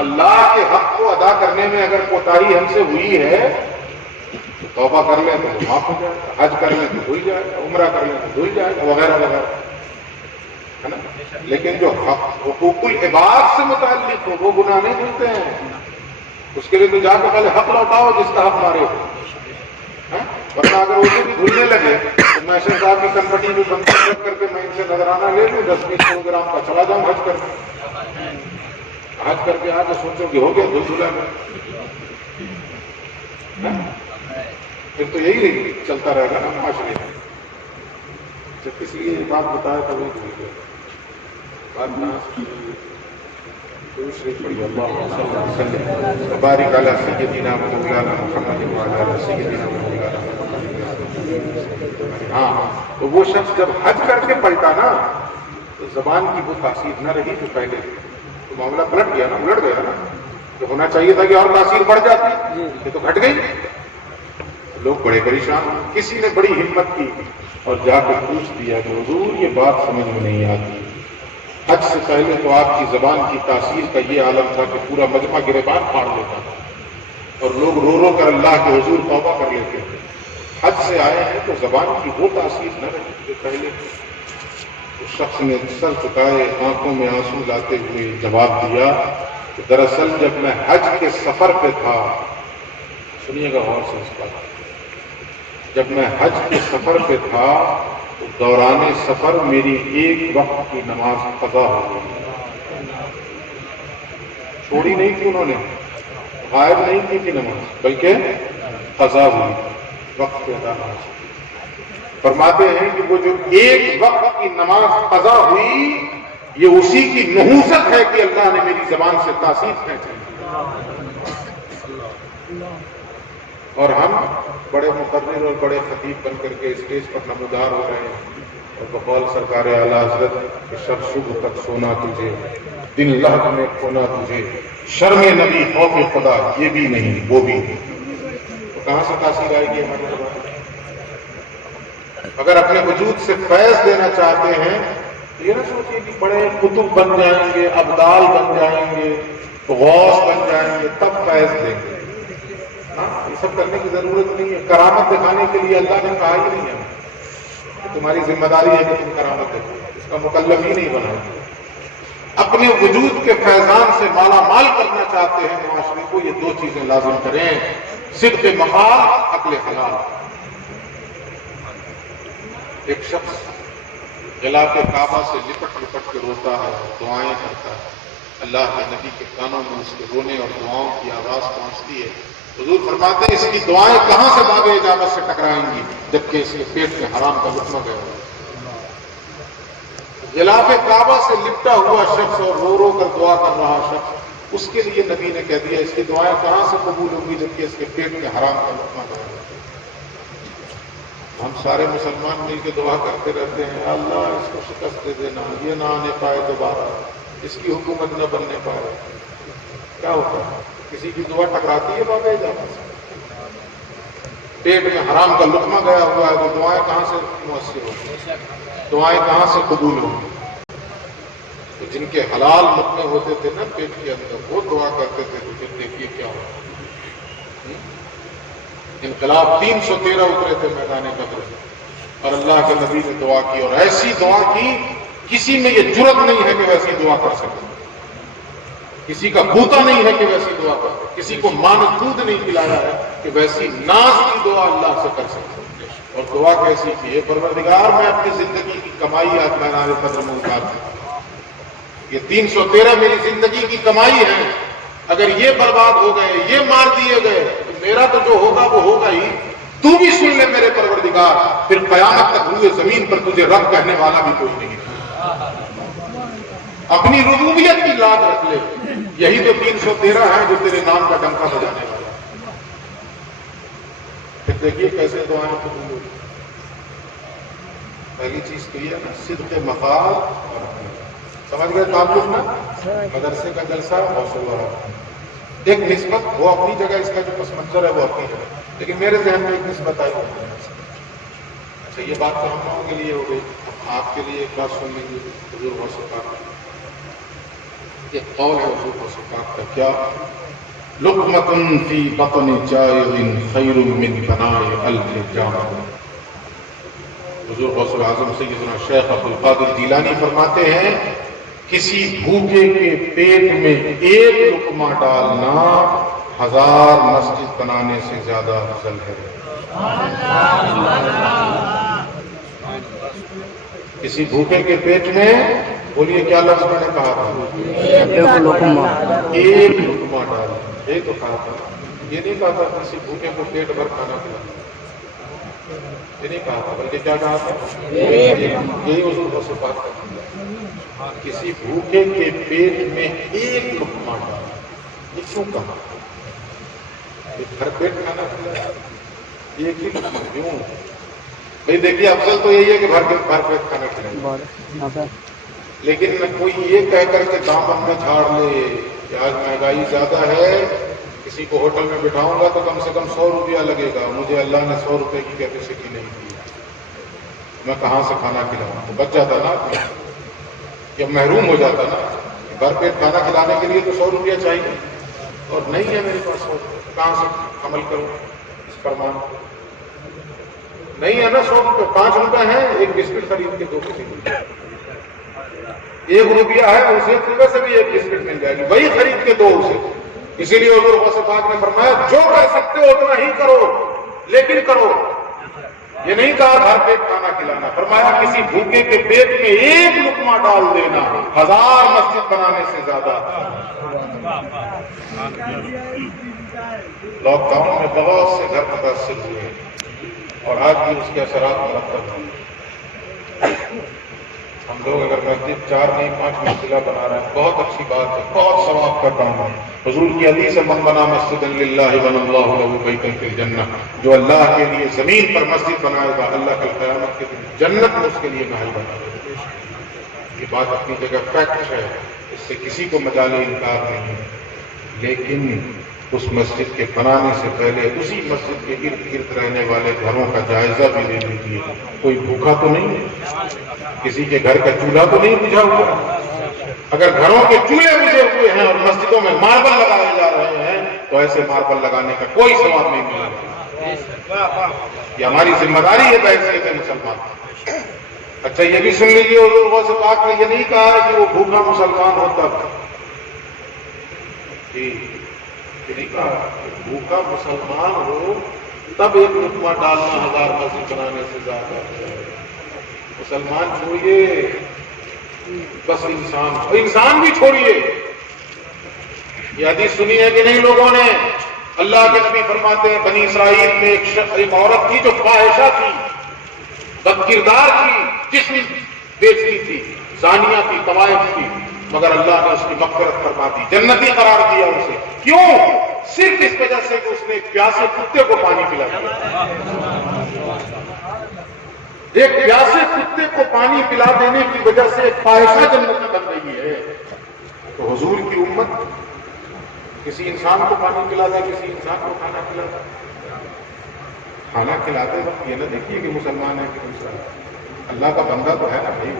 اللہ کے حق کو ادا کرنے میں اگر کوتاہی ہم سے ہوئی ہے تو توبہ کر لیں تو معاف ہو جائے گا، حج کر لیں تو دھل جائے گا، عمرہ کر لیں تو دھل جائے گا، وغیرہ وغیرہ، ہے نا۔ لیکن جو حقوق العباد سے متعلق ہو وہ گناہ نہیں دھلتے ہیں۔ اس کے لیے تو جا کے پہلے حق لوٹاؤ جس کا حق مارے ہو، ورنہ اگر اسے بھی دھلنے لگے تو میں شہر صاحب کی کمپنی میں بند کر کے میں ان سے نظرانہ لے لوں 10-20 کلوگرام کا، چلا جاؤں حج کر کے آ کے سوچو کہ ہو گیا دھل دھلا میں، پھر تو یہی چلتا رہے گا نا معاشرے میں۔ جب کسی لیے یہ بات بتایا تھا وہی بھول گیا بات نہ بارک علی سیدنا مولانا محمد وعلی آل سیدنا مولانا محمد۔ ہاں تو وہ شخص جب حج کر کے پلٹا نا تو زبان کی وہ تاثیر نہ رہی جو پہلے تھی، تو معاملہ پلٹ گیا نا، الٹ گیا نا۔ جو ہونا چاہیے تھا کہ اور تاثیر بڑھ جاتی، یہ تو گھٹ گئی۔ لوگ بڑے پریشان ہوئے، کسی نے بڑی ہمت کی اور جا کر پوچھ دیا کہ حضور یہ بات سمجھ میں نہیں آتی، حج سے پہلے تو آپ کی زبان کی تاثیر کا یہ عالم تھا کہ پورا مجمع گریبان پھاڑ لیتا تھا اور لوگ رو رو کر اللہ کے حضور توبہ کر لیتے تھے. حج سے آئے ہیں تو زبان کی وہ تاثیر نہ رہی جو پہلے. اس شخص نے سر چکائے آنکھوں میں آنسو لاتے ہوئے جواب دیا کہ دراصل جب میں حج کے سفر پہ تھا، سنیے گا غور سے اس بات، جب میں حج کے سفر پہ تھا تو دوران سفر میری ایک وقت کی نماز قضا ہو گئی. چھوڑی نہیں تھی انہوں نے، غائب نہیں کی تھی نماز، بلکہ قضا ہوئی، وقت پہ ادا نہ. فرماتے ہیں کہ وہ جو ایک وقت کی نماز قضا ہوئی، یہ اسی کی نحوست ہے کہ اللہ نے میری زبان سے تاثیر کھینچی. اور ہم بڑے مقرر اور بڑے خطیب بن کر کے اسٹیج پر نمودار ہو رہے ہیں اور بقول سرکار اعلیٰ حضرت کہ شب صبح تک سونا تجھے، دن لہد میں کھونا تجھے، شرم نبی خوف خدا یہ بھی نہیں وہ بھی نہیں. تو کہاں سے تاثیر آئے گی ہمارے زبان؟ اگر اپنے وجود سے فیض دینا چاہتے ہیں تو یہ نہ سوچیے کہ بڑے قطب بن جائیں گے، ابدال بن جائیں گے، غوث بن جائیں گے تب فیض دیں گے. یہ سب کرنے کی ضرورت نہیں ہے. کرامت دکھانے کے لیے اللہ نے کہا ہی نہیں ہے کہ تمہاری ذمہ داری ہے کہ تم کرامت دکھاؤ، اس کا مکلف ہی نہیں بنا. اپنے وجود کے فیضان سے مالا مال کرنا چاہتے ہیں معاشرے کو، یہ دو چیزیں لازم کریں: صدق مقال، عقل حلال. ایک شخص غلاف کعبہ سے لپٹ لپٹ کے روتا ہے، دعائیں کرتا ہے. اللہ کے نبی کے کانوں میں اس کے رونے اور دعاؤں کی آواز پہنچتی ہے. حضور فرماتے ہیں اس کی دعائیں کہاں سے باب اجابت سے ٹکرائیں گی جبکہ اس کے پیٹ میں حرام کا لقمہ گیا. غلاف کعبہ سے لپٹا ہوا شخص اور رو رو کر دعا کر رہا شخص، اس کے لیے نبی نے کہہ دیا اس کی دعائیں کہاں سے قبول ہوں گی جبکہ اس کے پیٹ میں حرام کا لقمہ گیا. ہم سارے مسلمان مل کے دعا کرتے رہتے ہیں، اللہ اس کو شکست دے دینا، یہ نہ آنے پائے دوبارہ، اس کی حکومت نہ بننے پائے. کیا ہوتا ہے؟ کسی کی دعا ٹکراتی ہے باب اجابت سے؟ پیٹ میں حرام کا لقمہ گیا ہوا ہے تو دعائیں کہاں سے مؤثر ہوتی ہیں؟ دعائیں کہاں سے قبول ہوتی ہیں؟ تو جن کے حلال لقمے ہوتے تھے نا پیٹ کے اندر، وہ دعا کرتے تھے تو پھر دیکھیے کیا ہوتا. انقلاب 313 اترے تھے میدان بدر اور اللہ کے نبی نے دعا کی، اور ایسی دعا کی کسی میں یہ جرت نہیں ہے کہ ویسی دعا کر سکے. کسی کا بوتا نہیں ہے کہ ویسی دعا کر سکے. کسی کو مان دودھ نہیں پلایا ہے کہ ویسی ناز کی دعا اللہ سے کر سکے. اور دعا کیسی کی ہے؟ پروردگار میں اپنی زندگی کی کمائی آج میدان بدر میں اتار دوں. یہ 313 میری زندگی کی کمائی ہے. اگر یہ برباد ہو گئے، یہ مار دیے گئے تو میرا تو جو ہوگا وہ ہوگا ہی. تو بھی سن لے میرے پروردگار، پھر قیامت تک ہوئے زمین پر تجھے رب کہنے والا بھی کوئی نہیں. اپنی ربوبیت کی لاد رکھ لے. یہی تو 313 ہے جو تیرے نام کا ڈنکا بجانے والا. پھر دیکھیے کیسے دعائیں قبول ہوئی. پہلی چیز تو یہ ہے نا صدق مقال. سمجھ گئے تعلق نا؟ مدرسے کا جلسہ حوصلہ ایک نسبت، وہ اپنی جگہ، اس کا جو پس منظر ہے وہ اپنی جگہ، لیکن میرے ذہن میں ایک نسبت آئی. اچھا یہ بات تو ہم لوگوں کے لیے ہو گئی. آپ کے لیے ایک بات سن لیجیے. حضور غوث پاک ایک قول ہے حضور غوث پاک کا، کیا؟ لقمۃ فی بطن جائع خیر من بناء الف جامع. حضور غوث اعظم سیدنا شیخ عبد القادر جیلانی فرماتے ہیں کسی بھوکے کے پیٹ میں ایک لقمہ ڈالنا 1000 مسجد بنانے سے زیادہ افضل ہے. کسی بھوکے کے پیٹ میں، بولیے کیا لفظ میں نے کہا تھا؟ ایک لقمہ ڈال. یہ تو کہا تھا، یہ نہیں کہا تھا کسی بھوکے کو پیٹ بھر کھانا کھلانا، یہ نہیں کہا تھا، بلکہ کیا کہا تھا؟ یہی حضور غوث پاک کا کسی بھوکے کے پیٹ میں ایک لقمہ ڈال. یہ کیوں کہا؟ یہ بھر پیٹ کھانا کھلانا، ایک ہی لقمہ کیوں؟ بھائی دیکھیے افضل تو یہی ہے کہ بھر پیٹ کھانا کھلانا، لیکن کوئی یہ کہہ کر کے دامن میں جھاڑ لے کہ آج مہنگائی زیادہ ہے، کسی کو ہوٹل میں بٹھاؤں گا تو کم سے کم 100 روپیہ لگے گا، مجھے اللہ نے 100 روپے کی کیپیسٹی نہیں دی، میں کہاں سے کھانا کھلاؤں؟ تو بچ جاتا نا. جب محروم ہو جاتا نا، بھر پیٹ کھانا کھلانے کے لیے تو 100 روپیہ چاہیے، اور نہیں ہے میرے پاس 100 روپیہ، کہاں سے عمل کروں اس فرمان؟ نہیں ہے نا 100 روپئے، 5 روپئے ہیں، ایک بسکٹ خرید کے دو کسی کو، 1 روپیہ ہے اسے صبح سے بھی ایک بسکٹ مل جائے گی، وہی خرید کے دو اسے۔ اسی لیے حضور غوث پاک نے فرمایا جو کر سکتے ہو اتنا ہی کرو، لیکن کرو۔ یہ نہیں کہا گھر پیٹ کھانا کھلانا، فرمایا کسی بھوکے کے پیٹ میں 1 لقمہ ڈال دینا 1000 مسجد بنانے سے زیادہ۔ لاک ڈاؤن میں بہت سے گھر متاثر ہوئے اور آج بھی اس کے اثرات مرتب ہیں۔ ہم لوگ اگر مسجد 4 نہیں 5 منزلہ بنا رہے ہیں، بہت اچھی بات ہے، بہت ثواب کا کام ہے۔ حضور کی حدیث ہے من بنا مسجدا للہ بنى اللہ له بیتا فی الجنہ، جو اللہ کے لیے زمین پر مسجد بنائے گا اللہ کل قیامت کے دن جنت میں اس کے لیے محل بنا دے گا۔ یہ بات اپنی جگہ فیکٹ ہے، اس سے کسی کو مجال انکار نہیں ہے، لیکن اس مسجد کے بنانے سے پہلے اسی مسجد کے ارد گرد رہنے والے گھروں کا جائزہ بھی لے لیجیے۔ کوئی بھوکا تو نہیں ہے، کسی کے گھر کا چولہا تو نہیں بجھا ہوا؟ اگر گھروں کے چولہے بجھے ہوئے ہیں اور مسجدوں میں ماربل لگائے جا رہے ہیں تو ایسے ماربل لگانے کا کوئی ثواب نہیں ملے گا۔ یہ ہماری ذمہ داری ہے بحیثیت مسلمان۔ اچھا یہ بھی سن لیجیے حضور غوث پاک نے یہ نہیں کہا کہ وہ بھوکا مسلمان ہوتا تھا، بھوکا مسلمان ہو تب 1 لقمہ ڈالنا 1000 مسجد بنانے سے زیادہ ہے۔ مسلمان چھوڑیے، بس انسان بھی چھوڑیے۔ یہ حدیث سنی ہے کہ نہیں لوگوں نے؟ اللہ کے نبی فرماتے ہیں بنی اسرائیل میں ایک عورت تھی جو فاحشہ تھی، بد کردار تھی، جسم بیچتی تھی، زانیہ تھی، طوائف تھی، مگر اللہ نے اس کی مغفرت فرما دی، جنتی قرار دیا اسے۔ کیوں؟ صرف اس وجہ سے کہ اس نے ایک پیاسے کتے کو پانی پلا دیا۔ ایک پیاسے کتے کو پانی پلا دینے کی وجہ سے ایک فاحشہ جنت میں بن رہی ہے۔ تو حضور کی امت کسی انسان کو پانی پلا دے، کسی انسان کو کھانا کھلا دے۔ کھانا کھلاتے وقت یہ نہ دیکھیے کہ مسلمان ہے کہ دوسرا، اللہ کا بندہ تو ہے نا بھائی۔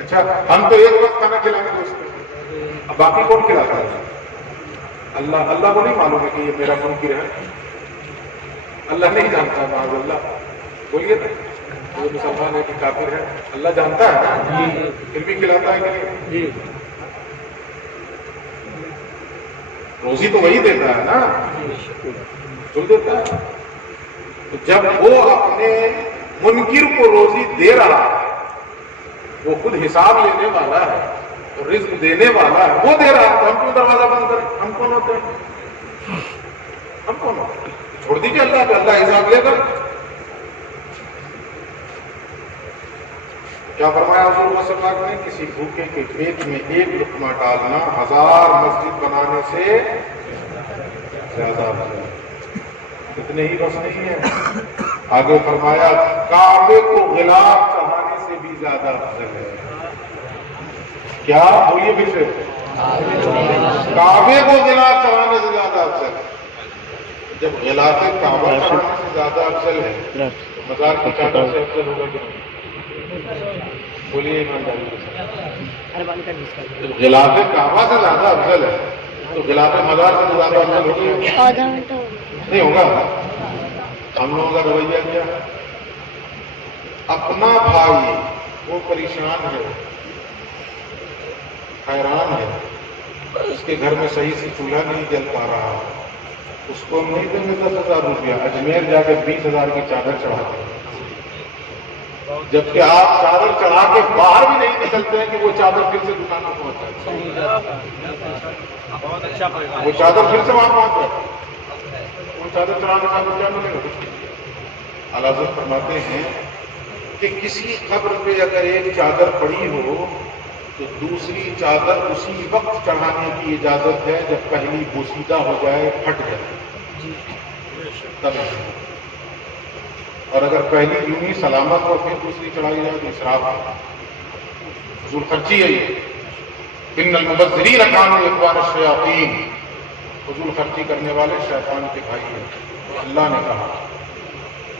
اچھا ہم تو ایک وقت کھانا کھلائیں گے اس کو، اب باقی کون کھلاتا ہے؟ اللہ کو نہیں معلوم ہے کہ یہ میرا منکر ہے؟ اللہ نہیں جانتا معاذ اللہ؟ بولیے نا، یہ مسلمان ہے کہ کافر ہے؟ اللہ جانتا ہے نا، پھر بھی کھلاتا ہے کہ نہیں؟ روزی تو وہی دیتا ہے نا، جو دیتا ہے۔ تو جب وہ اپنے منکر کو روزی دے رہا ہے، وہ خود حساب لینے والا ہے، رزق دینے والا ہے، وہ دے رہا ہے، تو ہم کیوں دروازہ بند کریں؟ ہم کون ہوتے ہیں؟ ہم کون ہوتے ہیں؟ چھوڑ دیجیے اللہ پہ، اللہ حساب لے کر۔ کیا فرمایا حضور صلی اللہ علیہ وسلم نے؟ کسی بھوکے کے پیٹ میں 1 لقمہ ڈالنا 1000 مسجد بنانے سے زیادہ ہے۔ اتنے ہی بس نہیں ہے، آگے فرمایا کعبے کو غلاف چڑھانے سے بھی زیادہ افضل ہے۔ کیا بولیے پھر سے؟ کعبے کو غلاف چڑھانے سے زیادہ افضل ہے۔ جب غلاف کعبہ چڑھانے سے زیادہ افضل ہے تو مزار کی چادر سے افضل ہوگا کیا؟ بولیے ایمانداری کے ساتھ۔ جب غلاف کعبہ سے زیادہ افضل ہے تو غلاف مزار سے زیادہ افضل ہوگا؟ نہیں ہوگا۔ ہم لوگوں کا رویہ کیا ہے؟ اپنا بھائی وہ پریشان ہے، حیران ہے، اس کے گھر میں صحیح سے چولہا نہیں جل پا رہا، اس کو ہم نہیں دیں گے 10,000 روپیہ، اجمیر جا کے 20,000 کی چادر چڑھا دیں، جبکہ آپ چادر چڑھا کے باہر بھی نہیں نکلتے ہیں کہ وہ چادر پھر سے دکان میں پہنچ جائے، وہ چادر پھر سے وہاں پہنچ جائے، وہ چادر چڑھانے کا کیا ملے گا؟ اعلیٰ حضرت فرماتے ہیں کہ کسی قبر پہ اگر ایک چادر پڑی ہو تو دوسری چادر اسی وقت چڑھانے کی اجازت ہے جب پہلی بوسیدہ ہو جائے، پھٹ جائے تب۔ اور اگر پہلی یوں ہی سلامت ہو پھر دوسری چڑھائی جائے تو اسراف ہے، فضول خرچی ہے یہ۔ ان المبذرین کانوا اخوان الشیاطین، فضول خرچی کرنے والے شیطان کے بھائی ہیں، تو اللہ نے کہا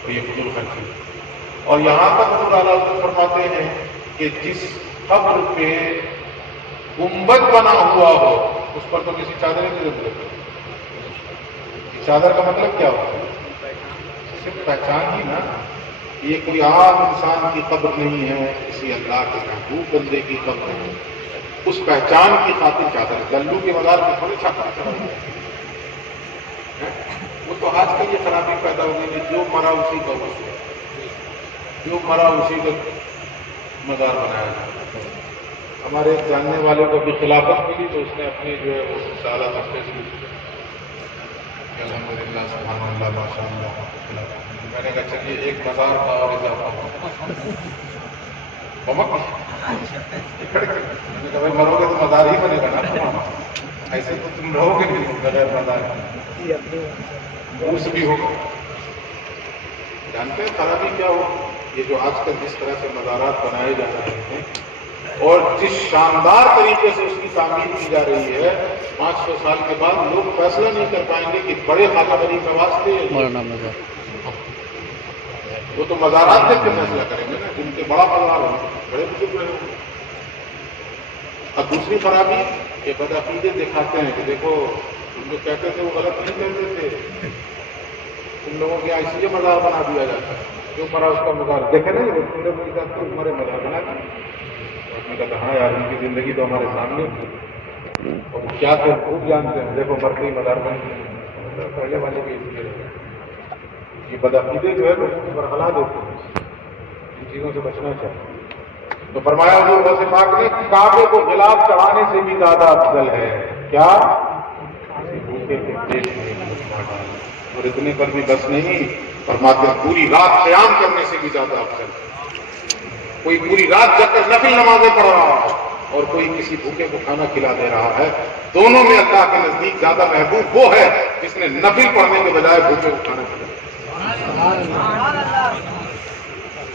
تو یہ فضول خرچی۔ اور یہاں تک حضور اعلیٰ حضرت فرماتے ہیں کہ جس قبر پہ گنبد بنا ہوا ہو اس پر تو کسی چادر کی ضرورت ہے. چادر کا مطلب کیا ہوتا ہے؟ صرف پہچان ہی نا. یہ کوئی عام انسان کی قبر نہیں ہے، کسی اللہ کے محبوب بندے کی قبر ہے. اس پہچان کی خاطر چادر ہے. گلو کے مزار پہ تھوڑے چھاپا چڑھا ہے. وہ تو آج کل یہ خرابی پیدا ہو گئی، جو مرا اسی کا وصول، جو مرا اسی کا مزار بنایا جاتا ہے. ہمارے ایک جاننے والے کو بھی خلافت ملی تو اس نے اپنے جو ہے وہ سالہ ہفتے سے الحمد للہ سبحان اللہ ماشاء اللہ. میں نے کہا چلیے ایک مزار کا اور اضافہ میں نے کہا بھائی مرو گے تو مزار ہی بنے گا نا، ایسے تو تم رہو گے نہیں بغیر مزار اس بھی ہوگا. جانتے ہیں خرابی کیا ہو؟ یہ جو آج کل جس طرح سے مزارات بنائے جا رہے ہیں اور جس شاندار طریقے سے اس کی تعمیر کی جا رہی ہے، 500 سال کے بعد لوگ فیصلہ نہیں کر پائیں گے کہ بڑے خواجہ غریب نواز تھے. وہ تو مزارات دیکھ کے فیصلہ کریں گے نا، جن کے بڑا مزار ہو بڑے بزرگ رہے ہوں. اب دوسری خرابی یہ بدعقیدے دکھاتے ہیں کہ دیکھو تم جو کہتے تھے وہ غلط نہیں کہتے تھے، تم لوگوں کے ایسے یہ مزار بنا دیا جاتا ہے، جو مرا اس کا مزار دیکھے نا پورے ملک کا تمہارے مزار بنا دیا. میں کہتا ہاں یار ان کی زندگی تو ہمارے سامنے تھی اور کیا تھے خوب جانتے ہیں. دیکھو مرتے ہی مزار بن گئے. پہلے والے بھی یہ بدعقیدے جو ہے لوگوں کو برخلا دیتے ہیں، ان چیزوں سے بچنا چاہیے. تو فرمایا حضور غوث پاک نے کعبے کو غلاف چڑھانے سے بھی زیادہ افضل ہے. کیا؟ بھوکے کے پیٹ میں لقمہ ڈالنا. اور اتنے پر بھی بس نہیں، فرماتے ہیں پوری رات قیام کرنے سے بھی زیادہ افضل ہے. کوئی پوری رات جب تک نفل نمازیں پڑھ رہا ہے اور کوئی کسی بھوکے کو کھانا کھلا دے رہا ہے، دونوں میں اللہ کے نزدیک زیادہ محبوب وہ ہے جس نے نفل پڑھنے کے بجائے بھوکے کو کھانا کھلایا.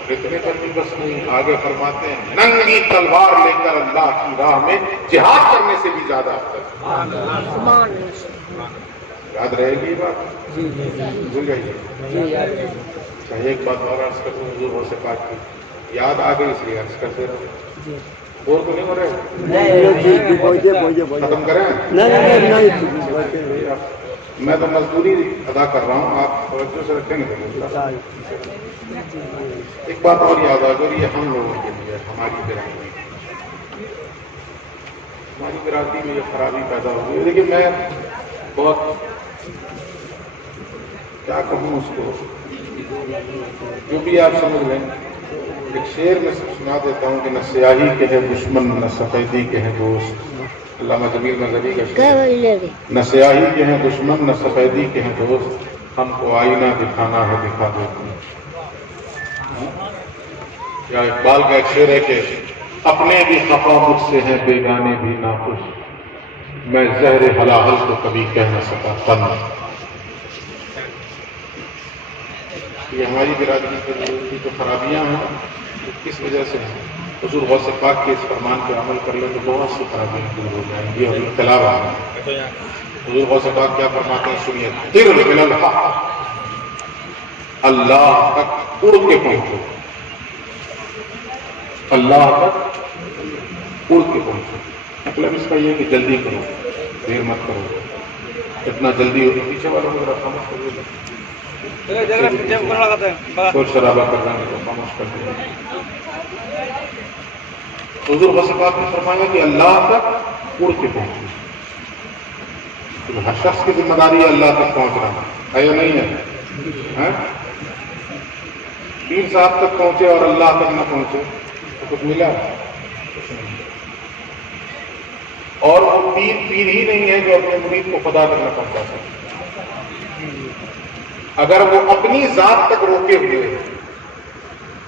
اتنے پر بھی بس نہیں، آگے فرماتے ہیں ننگی تلوار لے کر اللہ کی راہ میں جہاد کرنے سے بھی زیادہ افضل. یاد رہے گی یہ بات؟ بھول جائیے. چاہیے ایک بات اور عرض کروں حضور غوث پاک کی یاد آ گئی اس لیے عرض کرتے رہو. اور تو نہیں ہو رہے؟ ختم کریں؟ میں تو مزدوری ادا کر رہا ہوں، آپ توجہ سے رکھیں گے. ایک بات اور یاد آ گئی، یہ ہم لوگوں کے لیے ہماری برادری میں یہ خرابی پیدا ہو گئی. لیکن میں بہت کیا کہوں اس کو، جو بھی آپ سمجھ لیں. ایک شعر میں سنا دیتا ہوں کہ نہ سیاہی کے ہے دشمن نہ سفیدی کے ہیں دوست. علامہ جمیل مذہبی کا شعر. نہ سیاہی کے ہیں دشمن نہ سفیدی کے ہیں دوست، ہم کو آئینہ دکھانا ہے دکھا دیتے ہیں. یا اقبال کا ایک شعر ہے کہ اپنے بھی خفا مجھ سے ہیں بیگانے بھی ناخوش، میں زہر حلاحل کو کبھی کہہ نہ سکا فن. یہ ہماری برادری کی تو خرابیاں ہیں. کس وجہ سے ہیں؟ حضور غوث پاک کے اس فرمان پہ عمل کر لیں تو بہت سی خرابیاں دور ہو جائیں گی. اور اختلاف حضور غوث پاک کیا فرماتے ہیں سنیے. تر من الحق، اللہ تک اڑ کے پہنچو، اللہ تک اڑ کے پہنچو. مطلب اس کا یہ کہ جلدی کرو، دیر مت کرو. اتنا جلدی ہو تو پیچھے والوں کو رکھا مت کرو، شور شرابہ کرنا ہے تو خاموش کر دیں. حضور غوث پاک نے فرمایا کہ اللہ تک اڑ کے پہنچو. ہر شخص کی ذمہ داری ہے اللہ تک پہنچنا ہے یا نہیں ہے؟ پیر صاحب تک پہنچے اور اللہ تک نہ پہنچے تو کچھ ملا؟ اور وہ پیر ہی نہیں ہے جو اپنے مرید کو خدا تک نہ پہنچا سکے. اگر وہ اپنی ذات تک روکے ہوئے ہیں،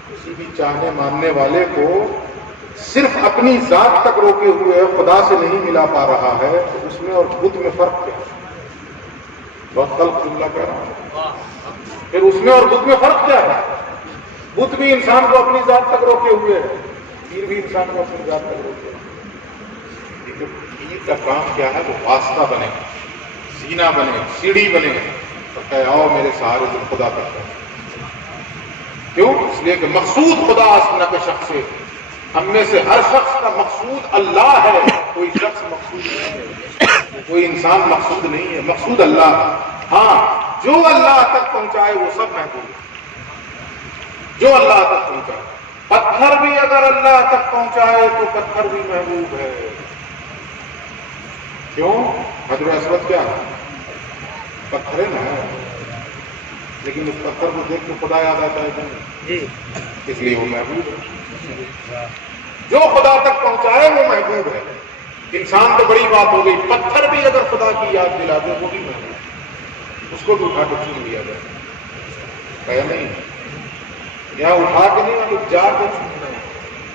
کسی بھی چاہنے ماننے والے کو صرف اپنی ذات تک روکے ہوئے خدا سے نہیں ملا پا رہا ہے تو اس میں اور بت میں فرق کیا ہے؟ بہت خلق اللہ کہہ رہا ہوں. پھر اس میں اور بت میں فرق کیا ہے؟ بت بھی انسان کو اپنی ذات تک روکے ہوئے ہے، پیر بھی انسان کو اپنی ذات تک روکے ہوئے. پیر کا کام کیا ہے؟ وہ واسطہ بنے، سینہ بنے، سیڑھی بنے اور کہے آؤ میرے سہارے تم خدا تک. کیوں؟ اس لیے کہ مقصود خدا اسنا کے شخص سے ہم میں سے ہر شخص کا مقصود اللہ ہے، کوئی شخص مقصود نہیں ہے، کوئی انسان مقصود نہیں ہے، مقصود اللہ ہے۔ ہاں، جو اللہ تک پہنچائے وہ سب محبوب ہے، جو اللہ تک پہنچائے۔ پتھر بھی اگر اللہ تک پہنچائے تو پتھر بھی محبوب ہے۔ کیوں؟ حجر اسود کیا ہے؟ پتھر ہے نا، لیکن اس پتھر کو دیکھ کے خدا یاد آتا ہے کہ اس لیے وہ محبوب ہے۔ جو خدا تک پہنچائے وہ محبوب ہے۔ انسان تو بڑی بات ہو گئی، پتھر بھی اگر خدا کی یاد دلا دے وہ بھی محبوب ہے، اس کو بھی اٹھا کے چن لیا جائے۔ کہ نہیں، یا اٹھا کے نہیں مطلب جا کے چننا ہے،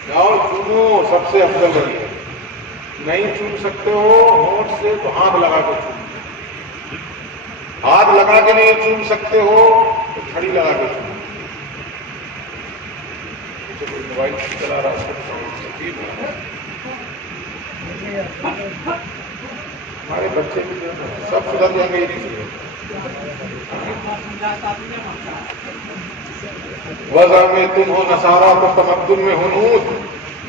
جاؤ چنو، سب سے افضل ہے۔ نہیں چن سکتے ہو ہونٹ سے تو ہاتھ لگا کے چن، ہاتھ لگا کے نہیں چن سکتے ہو تو چھڑی لگا کے چن۔ کوئی موبائل چلا رہا ہے، ہمارے بچے بھی جو ہے سب سدھر جائیں گے، یہ نہیں سدھر۔ وضع میں تم ہو نصارا تو تمدن میں ہنود،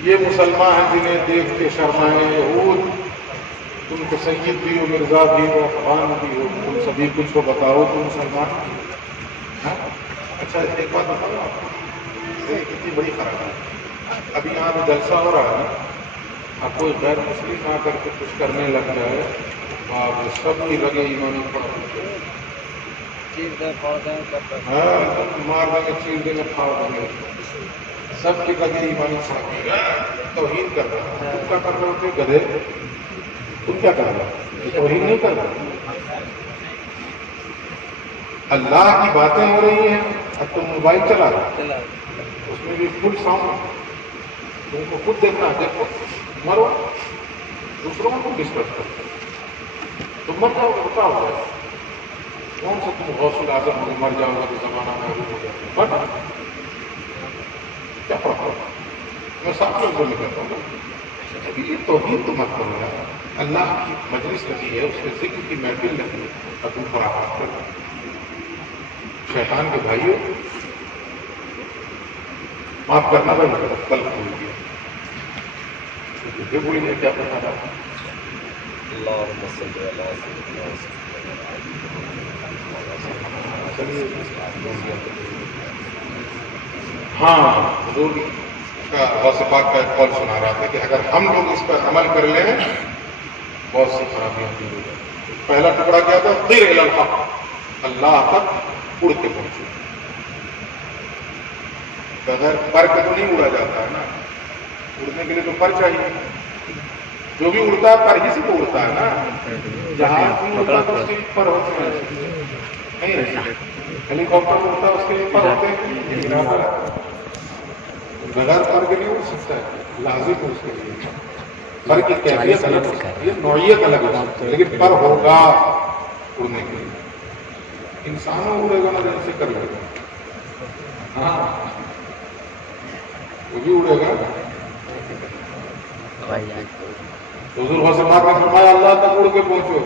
یہ مسلمان ہیں جنہیں دیکھ کے شرمائے یہود۔ تم کو سید بھی ہو، مرزا بھی ہو، افغان بھی ہو، تم سبھی کچھ کو بتاؤ تم مسلمان ہاں؟ اچھا ایک بات بتاؤ آپ کو، کتنی بڑی خراب ہے، ابھی یہاں پہ جلسہ ہو رہا ہے، اب کوئی غیر مسلم آ کر کے کچھ کرنے لگ جائے، آپ سب کی لگے ایمانی پڑا مار دیں گے، چیر دیں گے، پھاڑ دیں گے، سب کی لگے ایمانی پڑا توہین کر رہا ہے۔ تم کیا کر رہے ہوتے گدھے؟ تم کیا کر رہے ہو؟ توہین نہیں کر رہے، اللہ کی باتیں ہو رہی ہیں، اب تم موبائل چلا رہے، اس میں بھی فل ساؤنڈ، تم کو خود دیکھنا، دیکھو مرو، دوسروں کو ڈسٹرب کرتے، تم مر جاؤ گے، بتا ہوگا کون سا تم غوث الاعظم ہو، مر جاؤ گا تو زمانہ محروم ہو جاتا ہے، بٹ کیا فرق ہوگا؟ میں سب لوگوں میں کہتا ہوں یہ توہین تو مت کرو یار، اللہ کی مجلس لگی ہے، اس کے ذکر کی محفل لگی ہے، اور تم خرابات کرو۔ شیطان کے بھائیوں، معاف کرنا بھائی، کل بھول گیا، یہ بھول گیا کیا بتا رہا تھا؟ ہاں، حضور کا غوث پاک کا ایک قول سنا رہا تھا کہ اگر ہم لوگ اس پر عمل کر لیں بہت سی خرابیاں دور ہو جائیں۔ پہلا ٹکڑا کیا تھا؟ طیر الی الحق، اللہ تک اڑ کے پہنچو، بغیر پر کے تو نہیں اڑا جاتا ہے نا، اڑنے کے لیے تو پر چاہیے، جو بھی اڑتا ہے پر ہی سے تو اڑتا ہے نا، جہاز بھی اڑتا تو اس کے پر ہوتے ہیں، ہیلی کاپٹر اڑتا ہے اس کے لیے پر ہوتے ہیں، بغیر پر کے نہیں اڑ سکتا ہے، لازم ہے اس کے لیے پر کی کیفیت الگ ہو سکتی ہے، نوعیت الگ ہو سکتی ہے، لیکن پر ہوگا اڑنے کے لیے۔ انسانوں اڑے گا نا جیسے کر لے گا، ہاں وہ بھی اڑے گا۔ حضور غوث پاک نے فرمایا اللہ تک اڑ کے پہنچو،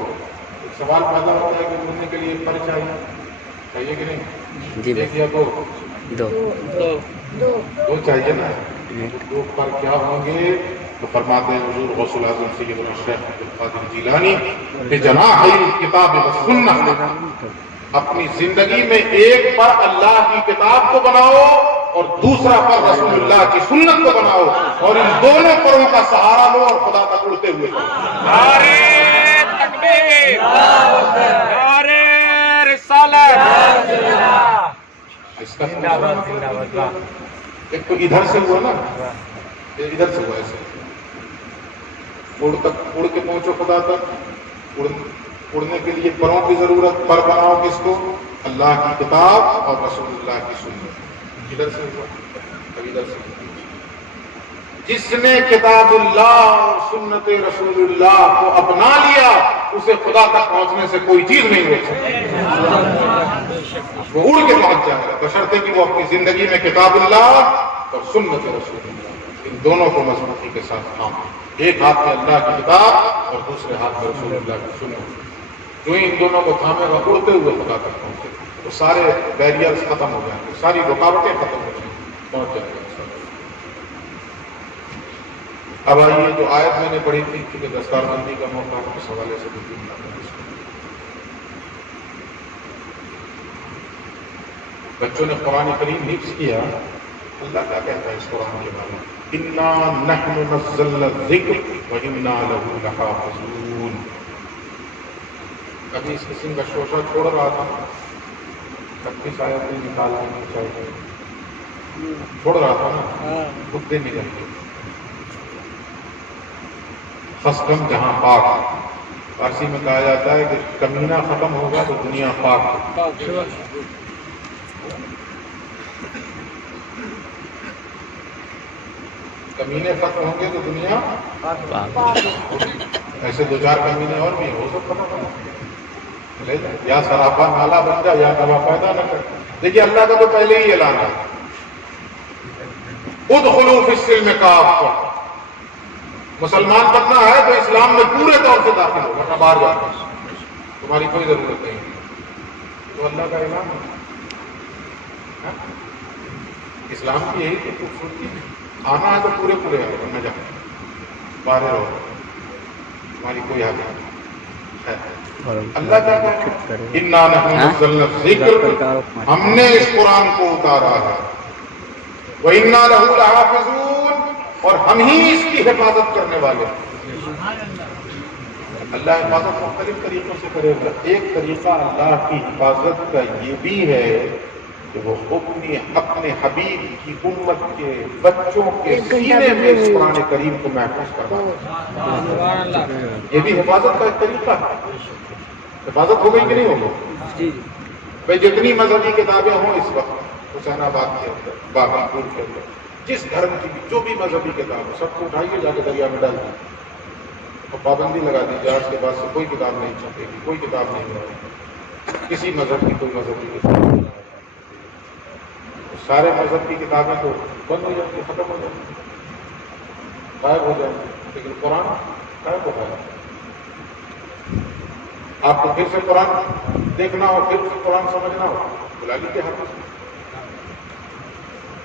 ایک سوال پیدا ہوتا ہے کہ اڑنے کے لیے پر چاہیے کہ نہیں؟ جی ایک یا دو چاہیے نا، دو پر کیا ہوں گے؟ تو فرماتے ہیں حضور غوث الاعظم سیدنا الشیخ عبدالقادر جیلانی بجناح الکتاب والسنہ، اپنی زندگی میں ایک پر اللہ کی کتاب کو بناؤ اور دوسرا پر رسول اللہ کی سنت کو بناؤ، اور ان دونوں پروں کا سہارا لو اور خدا تک اڑتے ہوئے نعرہ تکبیر، نعرہ رسالت، اس کا ایک تو ادھر سے ہوا نا، ادھر سے ہوا ایسے، اڑ کے پہنچو خدا تک، اڑنے کے لیے پروں کی ضرورت، پر بناؤ کس کو؟ اللہ کی کتاب اور رسول اللہ کی سنت، ادھر سے ہوا، اب ادھر سے ہوا۔ جس نے کتاب اللہ اور سنت رسول اللہ کو اپنا لیا اسے خدا تک پہنچنے سے کوئی چیز نہیں روک سکتی، وہ اڑ کے پہنچ جائے گا، بشرطے کہ وہ اپنی زندگی میں کتاب اللہ اور سنت رسول اللہ ان دونوں کو مضبوطی کے ساتھ تھام، ایک ہاتھ میں اللہ کی کتاب اور دوسرے ہاتھ میں رسول اللہ کی سنت، جو ان دونوں کو تھامے گا اڑتے ہوئے خدا تک پہنچے گا، تو سارے بیریئرز ختم ہو جائیں گے، ساری رکاوٹیں ختم ہو جائیں گی، پہنچ جائیں گے۔ اب آئیے جو آیت میں نے پڑھی تھی کہ دستار بندی کا موقع اس حوالے سے بھی بچوں نے قرآن کریم حفظ کیا. اللہ کیا کہتا ہے اس قرآن کے بارے میں؟ اِنَّا نَحْنُ نَزَّلْنَا الذِّكْرَ وَإِنَّا لَهُ لَحَافِظُونَ. ابھی اس قسم کا شوشہ چھوڑ رہا تھا 36 آیتیں نکالنا چاہیے چھوڑ رہا تھا نا خود دے نکل گئے. خستم جہاں پاک، فارسی میں کہا جاتا ہے کہ کمینہ ختم ہوگا تو دنیا پاک. کمینے ختم ہوں گے تو دنیا ایسے 2-4 کمینے اور بھی ہیں وہ سب ختم ہوں گے. یا سراپا نالا بن جائے یا دوا پیدا نہ کر. دیکھیے اللہ کا تو پہلے ہی اعلان ہے ادخلوا فی السلم کافہ. مسلمان بننا ہے تو اسلام میں پورے طور سے داخل ہو ورنہ باہر جانا تمہاری کوئی ضرورت نہیں. تو اللہ کا اعلان ہے اسلام کی یہی تو خوبصورتی ہے. آنا ہے تو پورے پورے آؤ ورنہ جاؤ باہر رہو تمہاری کوئی حاجت نہیں. اللہ کیا کہتا ہے اِنَّا نَحْنُ نَزَّلْنَا الذِّكْرَ، ہم نے اس قرآن کو اتارا ہے. وَإِنَّا لَهُ لَحَافِظُونَ، اور ہم ہی اس کی حفاظت کرنے والے ہیں. اللہ حفاظت مختلف طریقوں سے کرے گا. ایک طریقہ اللہ کی حفاظت کا یہ بھی ہے کہ وہ اپنے حبیب کی امت کے بچوں کے سینے میں اس قرآن کریم کو محفوظ کرنا. یہ بھی حفاظت کا ایک طریقہ ہے. حفاظت ہو گئی کہ نہیں ہو گئی؟ بھائی جتنی مذہبی کتابیں ہوں اس وقت حسین آباد کے اندر باغا پور کے اندر جس دھرم کی بھی جو بھی مذہبی کتاب ہو سب کو اٹھائیے جا کے دریا میں ڈال دیں اور پابندی لگا دیجیے آج کے بعد سے کوئی کتاب نہیں چھپے گی، کوئی کتاب نہیں ہوگی کسی مذہب کی کوئی مذہبی کتاب نہیں. سارے مذہب کی کتابیں تو بند ہو جائیں گی، ختم ہو جائیں گی، غائب ہو جائیں گی. لیکن قرآن غائب ہو جائے گا. آپ کو پھر سے قرآن دیکھنا ہو پھر سے قرآن سمجھنا ہو بلا لیجیے حافظ.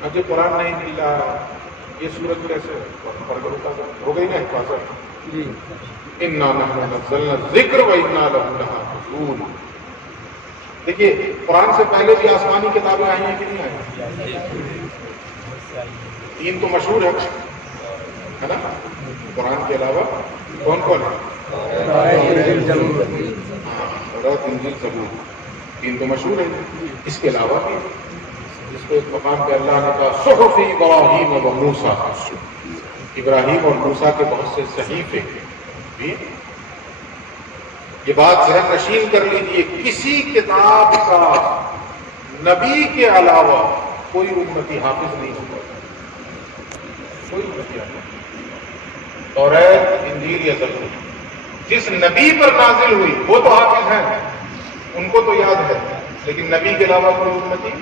مجھے قرآن نہیں مل رہا یہ صورت کیسے ہو گئی نا حفاظت. اِنَّا نَحْنُ نَزَّلْنَا الذِّكْرَ وَإِنَّا لَهُ لَحَافِظُونَ. دیکھیے قرآن سے پہلے بھی آسمانی کتابیں آئی ہیں کہ نہیں آئی؟ 3 تو مشہور ہے نا قرآن کے علاوہ کون کون ہے؟ تورات، انجیل، زبور. 3 تو مشہور ہے. اس کے علاوہ بھی جس کو ایک مقام پہ اللہ نے کہا صحف ابراہیم و موسیٰ، ابراہیم اور موسیٰ کے بہت سے صحیفے بھی. یہ بات ذہن نشین کر لیجیے کسی کتاب کا نبی کے علاوہ کوئی امتی حافظ نہیں ہوگا. کوئی امتی حافظ. توریت، انجیل یا زبور جس نبی پر نازل ہوئی وہ تو حافظ ہیں ان کو تو یاد ہے لیکن نبی کے علاوہ کوئی امتی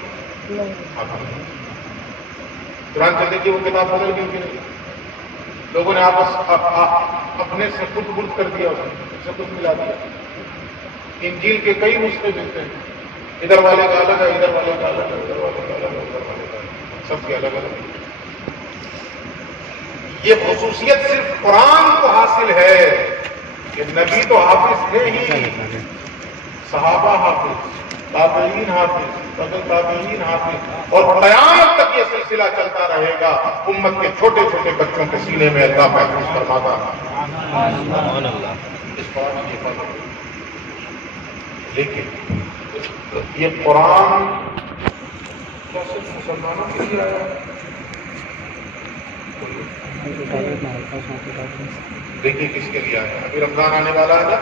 حافظ نہیں. قرآن چلنے کی وہ کتاب بدل گئی کہ نہیں؟ لوگوں نے اپنے سے خود برد کر دیا اسے کچھ ملا دیا. انجیل کے کئی نسخے ملتے ہیں ادھر والے کا الگ ہے ادھر والے کا الگ ہے ادھر والے کا الگ ہے ادھر والے کا سب کے الگ الگ. یہ خصوصیت صرف قرآن کو حاصل ہے کہ نبی تو حافظ تھے ہی، صحابہ حافظ، تابعین حافظ، تابعین حافظ، اور قیامت تک یہ سلسلہ چلتا رہے گا. امت کے چھوٹے چھوٹے بچوں کے سینے میں اللہ محفوظ فرماتا ہے. اس قرآن کی حفاظت. لیکن یہ قرآن کیا صرف مسلمانوں کے لیے آیا؟ دیکھیے کس کے لیے آیا. ابھی رمضان آنے والا ہے نا،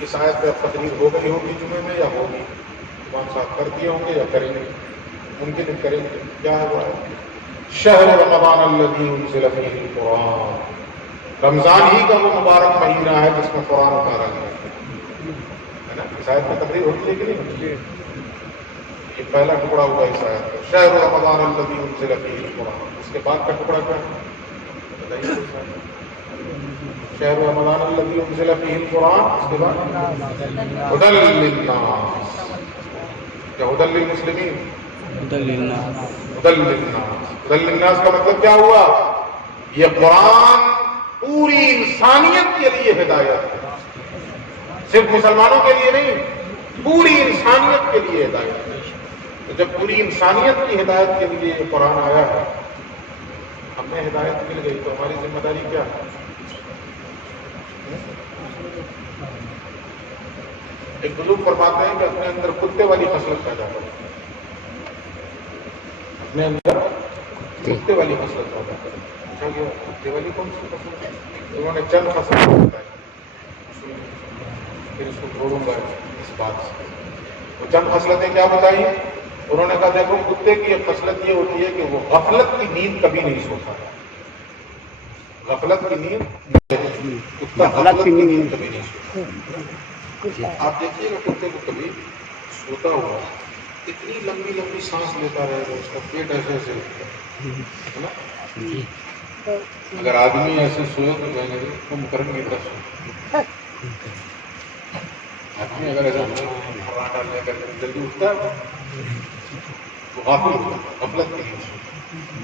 اس آیت پہ تقریر ہو گئی ہوگی جمعے میں یا ہوگی امام صاحب کر دیے ہوں گے یا کریں گے ممکن کریں گے. کیا ہے وہ شہر رمضان الذی انزل فیہ القرآن. رمضان ہی کا وہ مبارک مہینہ ہے جس میں قرآن اتارا گیا ہے نا. اس آیت میں تقریر ہوتی ہے کہ نہیں ہوتی؟ یہ پہلا ٹکڑا ہوا اس آیت کا شہر رمضان الذی انزل فیہ القرآن. اس کے بعد کا ٹکڑا کیا ہے بتائیے؟ شہر رمضان الذی انزل فیہ القرآن. اس کے بعد ھدی للناس. کیا ھدی للمسلمین؟ ھدی للناس. ھدی للناس کا مطلب کیا ہوا؟ یہ قرآن پوری انسانیت کے لیے ہدایت ہے، صرف مسلمانوں کے لیے نہیں، پوری انسانیت کے لیے ہدایت ہے۔ تو جب پوری انسانیت کی ہدایت کے لیے یہ قرآن آیا ہے، ہمیں ہدایت مل گئی تو ہماری ذمہ داری کیا ہے؟ ایک بزرگ فرماتے ہیں کہ اپنے اندر کتے والی خصلت پیدا کرو، اپنے اندر کتے والی خصلت پیدا کرو۔ اچھا یہ کتے والی کون سی خصلت ہے؟ انہوں نے چند خصلت بتائی، پھر اس کو چھوڑوں گا اس بات سے۔ وہ چند خصلتیں کیا بتائی؟ انہوں نے کہا دیکھو کتے کی ایک خصلت یہ ہوتی ہے کہ وہ غفلت کی نیند کبھی نہیں سوتا، غفلت کی نیند، کتا غفلت کی نیند کبھی نہیں سوتا۔ آپ دیکھیے گا کتے کو کبھی سوتا ہوا اتنی لمبی لمبی سانس لیتا رہے گا، اس کا پیٹ ایسے ایسے ہے نا۔ اگر آدمی ایسے سوئے تو کہیں گے تم کرم کی طرف سو، آدمی اگر ایسا ڈال لے کر جلدی اٹھتا ہے تو غافل ہوتا ہے، غفلت کی نیند سوتا۔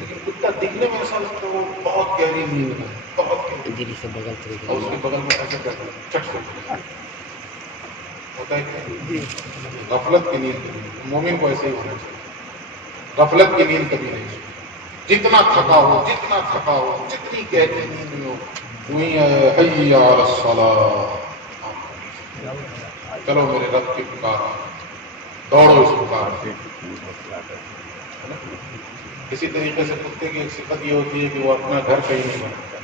لیکن کتا دکھنے میں ایسا لگتا ہے وہ بہت گہری نیند ہے، بہت گہری، اور اس کے بغل میں ایسا کرتا ہے چٹ سے ہوتا ہے کہ غفلت کی نیند، مومن کو ایسے ہی ہونا چاہیے، غفلت کی نیند کبھی نہیں سوتی۔ جتنا تھکا ہو، جتنا تھکا ہو، جتنی گہری نیند میں ہو، وہیں حی علی الصلاۃ، چلو میرے رب کی پکار، دوڑو اس پکار سے۔ اسی طریقے سے کتے کی ایک صفت یہ ہوتی ہے کہ وہ اپنا گھر کہیں نہیں بناتا،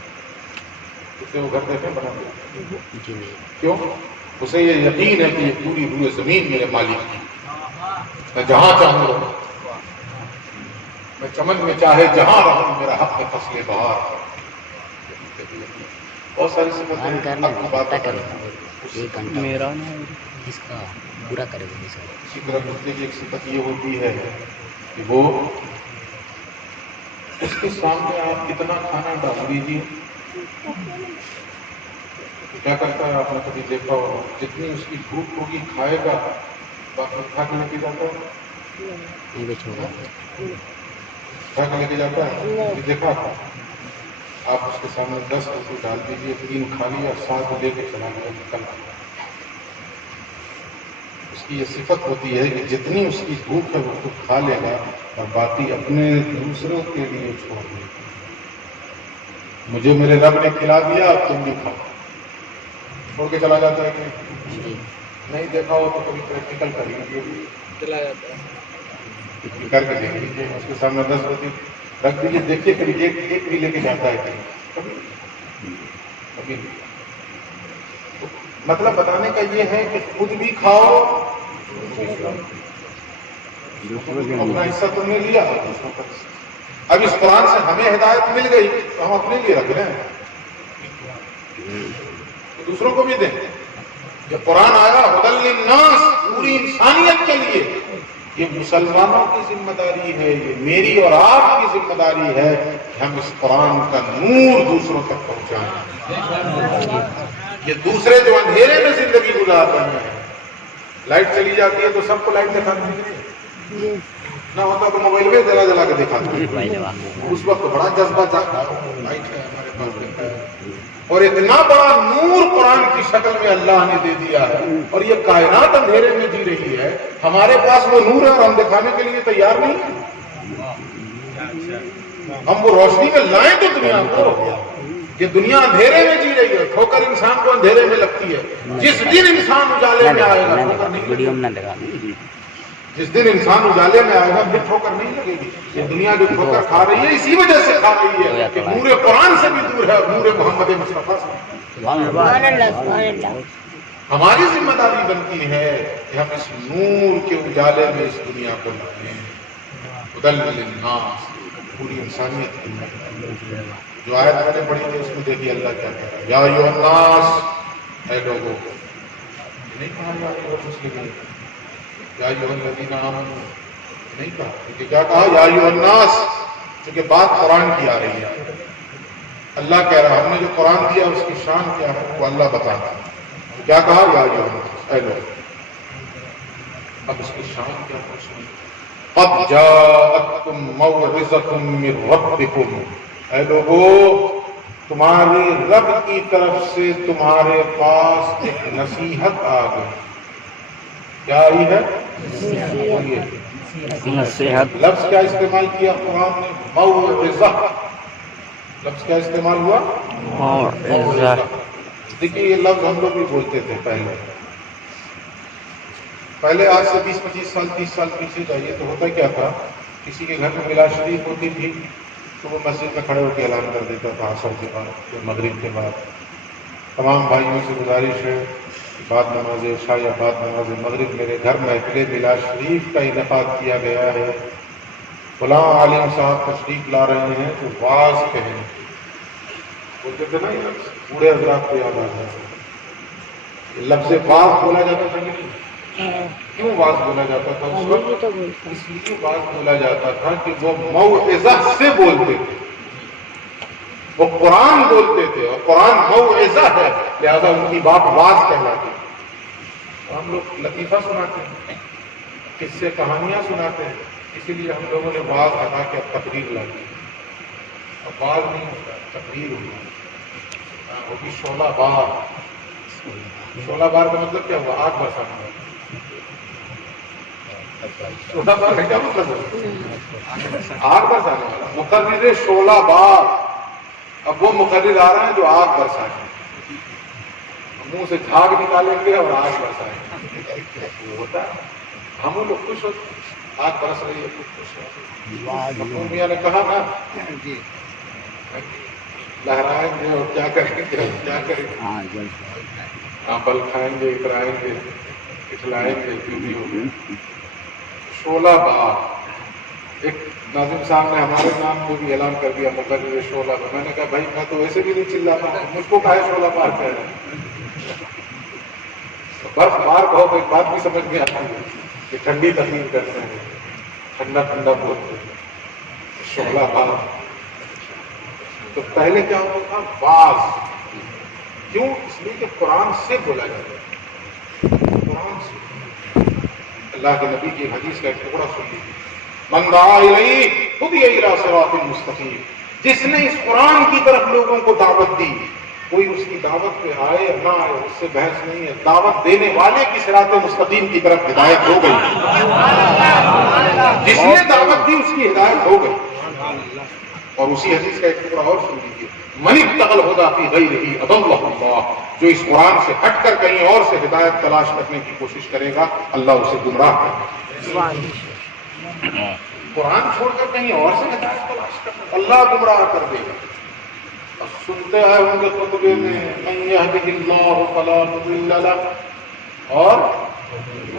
کتے وہ گھر دیکھیں بناتے، کیوں؟ اسے یہ یقین ہے کہ یہ پوری روئے زمین میرے مالک کی، میں جہاں چاہوں رہوں، میں چمن میں چاہے جہاں رہوں، میرا حق ہے فصل بہار۔ بہت ساری صفتیں اس کا پورا کرے گا۔ اسی طرح کتے کی ایک صفت یہ ہوتی ہے کہ وہ اس کے سامنے آپ کتنا کھانا ڈال دیجیے کیا کرتا ہے، آپ نے کبھی دیکھا ہو، جتنی اس کی بھوک ہوگی کھائے گا، باقی کھا کے لے کے جاتا ہے، کھا کے لے کے جاتا ہے۔ دیکھا آپ اس کے سامنے 10 روٹی ڈال دیجیے، 3 کھا لیا، 7 لے کے چلا گیا، نکل گیا۔ اس کی یہ صفت ہوتی ہے کہ جتنی اس کی بھوک ہے وہ خود کھا لے گا اور باقی اپنے دوسروں کے لیے چھوڑ دے گا۔ مجھے میرے رب نے کھلا دیا، اب تم بھی کھاؤ، چھوڑ کے چلا جاتا ہے کہ نہیں؟ دیکھا ہو تو کبھی پریکٹیکل کر لیجیے، چلا جاتا ہے، کر کے دیکھ لیجیے، اس کے سامنے 10 روٹی رکھ دیجیے، دیکھیے کبھی ایک بھی لے کے جاتا ہے کہ کبھی کبھی نہیں۔ مطلب بتانے کا یہ ہے کہ خود بھی کھاؤ، اپنا حصہ تم نے لیا، اب اس قرآن سے ہمیں ہدایت مل گئی تو ہم اپنے لیے رکھ رہے ہیں، دوسروں کو بھی دیں۔ جب قرآن آیا ہدی للناس، پوری انسانیت کے لیے، یہ مسلمانوں کی ذمہ داری ہے، یہ میری اور آپ کی ذمہ داری ہے کہ ہم اس قرآن کا نور دوسروں تک پہنچائیں۔ یہ دوسرے جو اندھیرے میں زندگی گزار رہے ہیں، لائٹ چلی جاتی ہے تو سب کو لائٹ دکھاتے ہیں، نہ ہوتا تو موبائل میں جلا جلا کے دکھاتے ہیں، اس وقت بڑا جذبہ جاتا ہے، لائٹ ہے ہمارے پاس دیکھا ہے۔ اور اتنا بڑا نور قرآن کی شکل میں اللہ نے دے دیا ہے، اور یہ کائنات اندھیرے میں جی رہی ہے، ہمارے پاس وہ نور ہے اور ہم دکھانے کے لیے تیار نہیں ہیں۔ ہم وہ روشنی میں لائیں تو دنیا کو، یہ دنیا اندھیرے میں جی رہی ہے، ٹھوکر انسان کو اندھیرے میں لگتی ہے، جس دن انسان اجالے میں آئے گا ٹھوکر نہیں لگے گی، جس دن انسان اجالے میں آئے گا پھر ٹھوکر نہیں لگے گی۔ یہ دنیا جو ٹھوکر کھا رہی ہے اسی وجہ سے کھا رہی ہے کہ نور قرآن سے بھی دور ہے، نور محمد مصطفیٰ سے۔ ہماری ذمہ داری بنتی ہے کہ ہم اس نور کے اجالے میں اس دنیا کو لائیں، ہدی للناس، پوری انسانیت کی۔ جو آیت میں نے پڑھی تھی اس میں دیکھیے اللہ کیا کہہ رہا ہے، یا ایھا الناس، اے لوگوں، نہیں کہا یا ایھا المسلمون، یا ایھا الذین آمنوا، نہیں کہا، کیونکہ کیا کہا، یا ایھا الناس، کیونکہ بات قرآن کی آ رہی ہے، اللہ کہہ رہا ہے، ہم نے جو قرآن دیا اس کی شان کیا ہے وہ اللہ بتاتا ہے، کیا کہا، یا ایھا الناس، اے لوگ۔ اب اس کی شان کیا ہے سنیں، قد جاءتکم موعظۃ من ربکم، اے لوگو تمہارے رب کی طرف سے تمہارے پاس ایک نصیحت آ گئی. کیا آئی ہے؟ نصیحت. لفظ کیا استعمال کیا قرآن نے؟ موعظہ. لفظ کیا استعمال ہوا؟ موعظہ. دیکھیے یہ لفظ ہم لوگ بھی بولتے تھے پہلے آج سے 20-25 سال 30 سال پیچھے جائیے تو ہوتا کیا تھا، کسی کے گھر میں میلاد شریف ہوتی تھی تو وہ مسجد میں کھڑے ہو کے اعلان کر دیتا تھا عصر کے بعد یا مغرب کے بعد. تمام بھائیوں سے گزارش ہے بعد نماز عشاء یا بعد نماز مغرب میرے گھر محفل میلاد شریف کا انعقاد کیا گیا ہے، فلاں عالم صاحب تشریف لا رہے ہیں تو واز کہیں بولتے تھے نا. یہ لفظ بوڑھے حضرات کو یاد آتا ہے. لفظ واز بولا جاتا تھا کہ نہیں؟ کیوں واز بولا جاتا تھا اس وقت؟ اس لیے واز بولا جاتا تھا کہ وہ موعظہ سے بولتے تھے، وہ قرآن بولتے تھے اور قرآن موعظہ ہے، لہذا ان کی بات واز کہلاتی ہے. ہم لوگ لطیفہ سناتے ہیں، قصے سے کہانیاں سناتے ہیں، اسی لیے ہم لوگوں نے واز ادا کے اب تقریر لائی. اب واز نہیں ہوتا، تقریر ہوتا. وہ بھی 16 بار. 16 بار کا مطلب کیا ہوا؟ آگ برسانا. 16 بار کا کیا مطلب ہے؟ آگ برسانے والا. مقرر 16 بار. اب وہ مقرر آ رہا ہے جو آگ برسائے، منہ سے جھاگ نکالیں گے اور آگ برسائیں گے. وہ ہوتا ہے. ہم لوگ خوش ہوتے، آگ برس رہی ہے خوش ہے. میاں نے کہا نا لہرائیں گے اور کیا کریں گے، کیا کریں گے؟ پل کھائیں گے، اترائیں گے، اٹھلائیں گے، جو بھی ہوگا. 16 بار. ایک ناظم صاحب نے ہمارے نام کو بھی اعلان کر دیا مقرر 16 بار. میں نے کہا بھائی میں تو ویسے بھی نہیں چلاتا، مجھ کو کہا 16 بار کہہ رہے ہیں. برف بار کہو تو ایک بات بھی سمجھ میں آتی ہے کہ ٹھنڈی تقریر کرتے ہیں، ٹھنڈا ٹھنڈا بولتے ہیں. 16 بار. تو پہلے کیا ہوتا تھا؟ واز. کیوں؟ اس لیے کہ قرآن سے بولا جاتا ہے. قرآن سے. اللہ کے نبی کی حدیث کا ایک ٹکڑا سن لیجیے. من دعا الی ہدی الی صراط مستقیم. جس نے اس قرآن کی طرف لوگوں کو دعوت دی، کوئی اس کی دعوت پہ آئے نہ آئے اس سے بحث نہیں ہے. دعوت دینے والے کی صراط مستقیم کی طرف ہدایت ہو گئی. جس نے دعوت دی اس کی ہدایت ہو گئی. اور اسی حدیث کا ایک ٹکڑا اور سن لیجیے. من ابتغى الهدى في غيره اضله الله. جو اس قرآن سے ہٹ کر کہیں اور سے ہدایت تلاش کرنے کی کوشش کرے گا اللہ اسے گمراہ کرے گا. قرآن چھوڑ کر کہیں اور سے ہدایت تلاش کرنا اللہ گمراہ کر دے گا. اب سنتے آئے ہوں گے خطبے میں من يهده الله فلا مضل له اور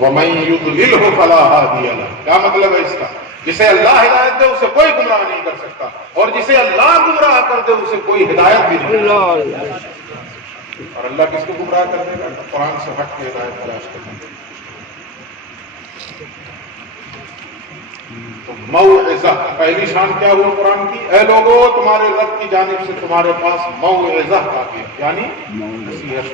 ومن يضلله فلا هادي له. کیا مطلب ہے اس کا؟ جسے اللہ ہدایت دے اسے کوئی گمراہ نہیں کر سکتا، اور جسے اللہ گمراہ کر دے اسے کوئی ہدایت بھی نہیں. اور اللہ کس کو گمراہ کر دے گا؟ قرآن سے ہٹ کے ہدایت تلاش کرنا. تو موعظہ پہلی شان کیا ہوا قرآن کی؟ اے لوگوں تمہارے رب کی جانب سے تمہارے پاس موعظہ آ گیا، یعنی نصیحت.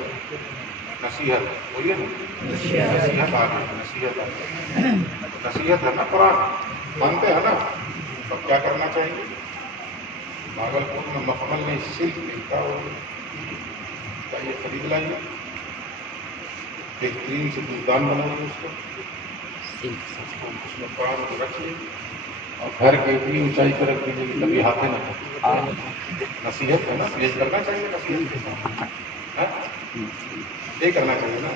نصیحت بولیے نا. نصیحت آ گئی. نصیحت آ گئی. نصیحت ہے نا قرآن. مانتے ہیں نا؟ اب کیا کرنا چاہیے؟ بھاگل پور میں مخمل نے سلک ملتا ہو یہ خرید لائیے. بہترین سے دودان بنائیے اس کو اس میں قرآن کو رکھ لیجیے اور گھر کے اتنی اونچائی پر رکھ دیجیے کہ کبھی ہاتھیں نہ پڑے. نصیحت ہے نا، یہ کرنا چاہیے. نصیحت کے ساتھ یہ کرنا چاہیے نا.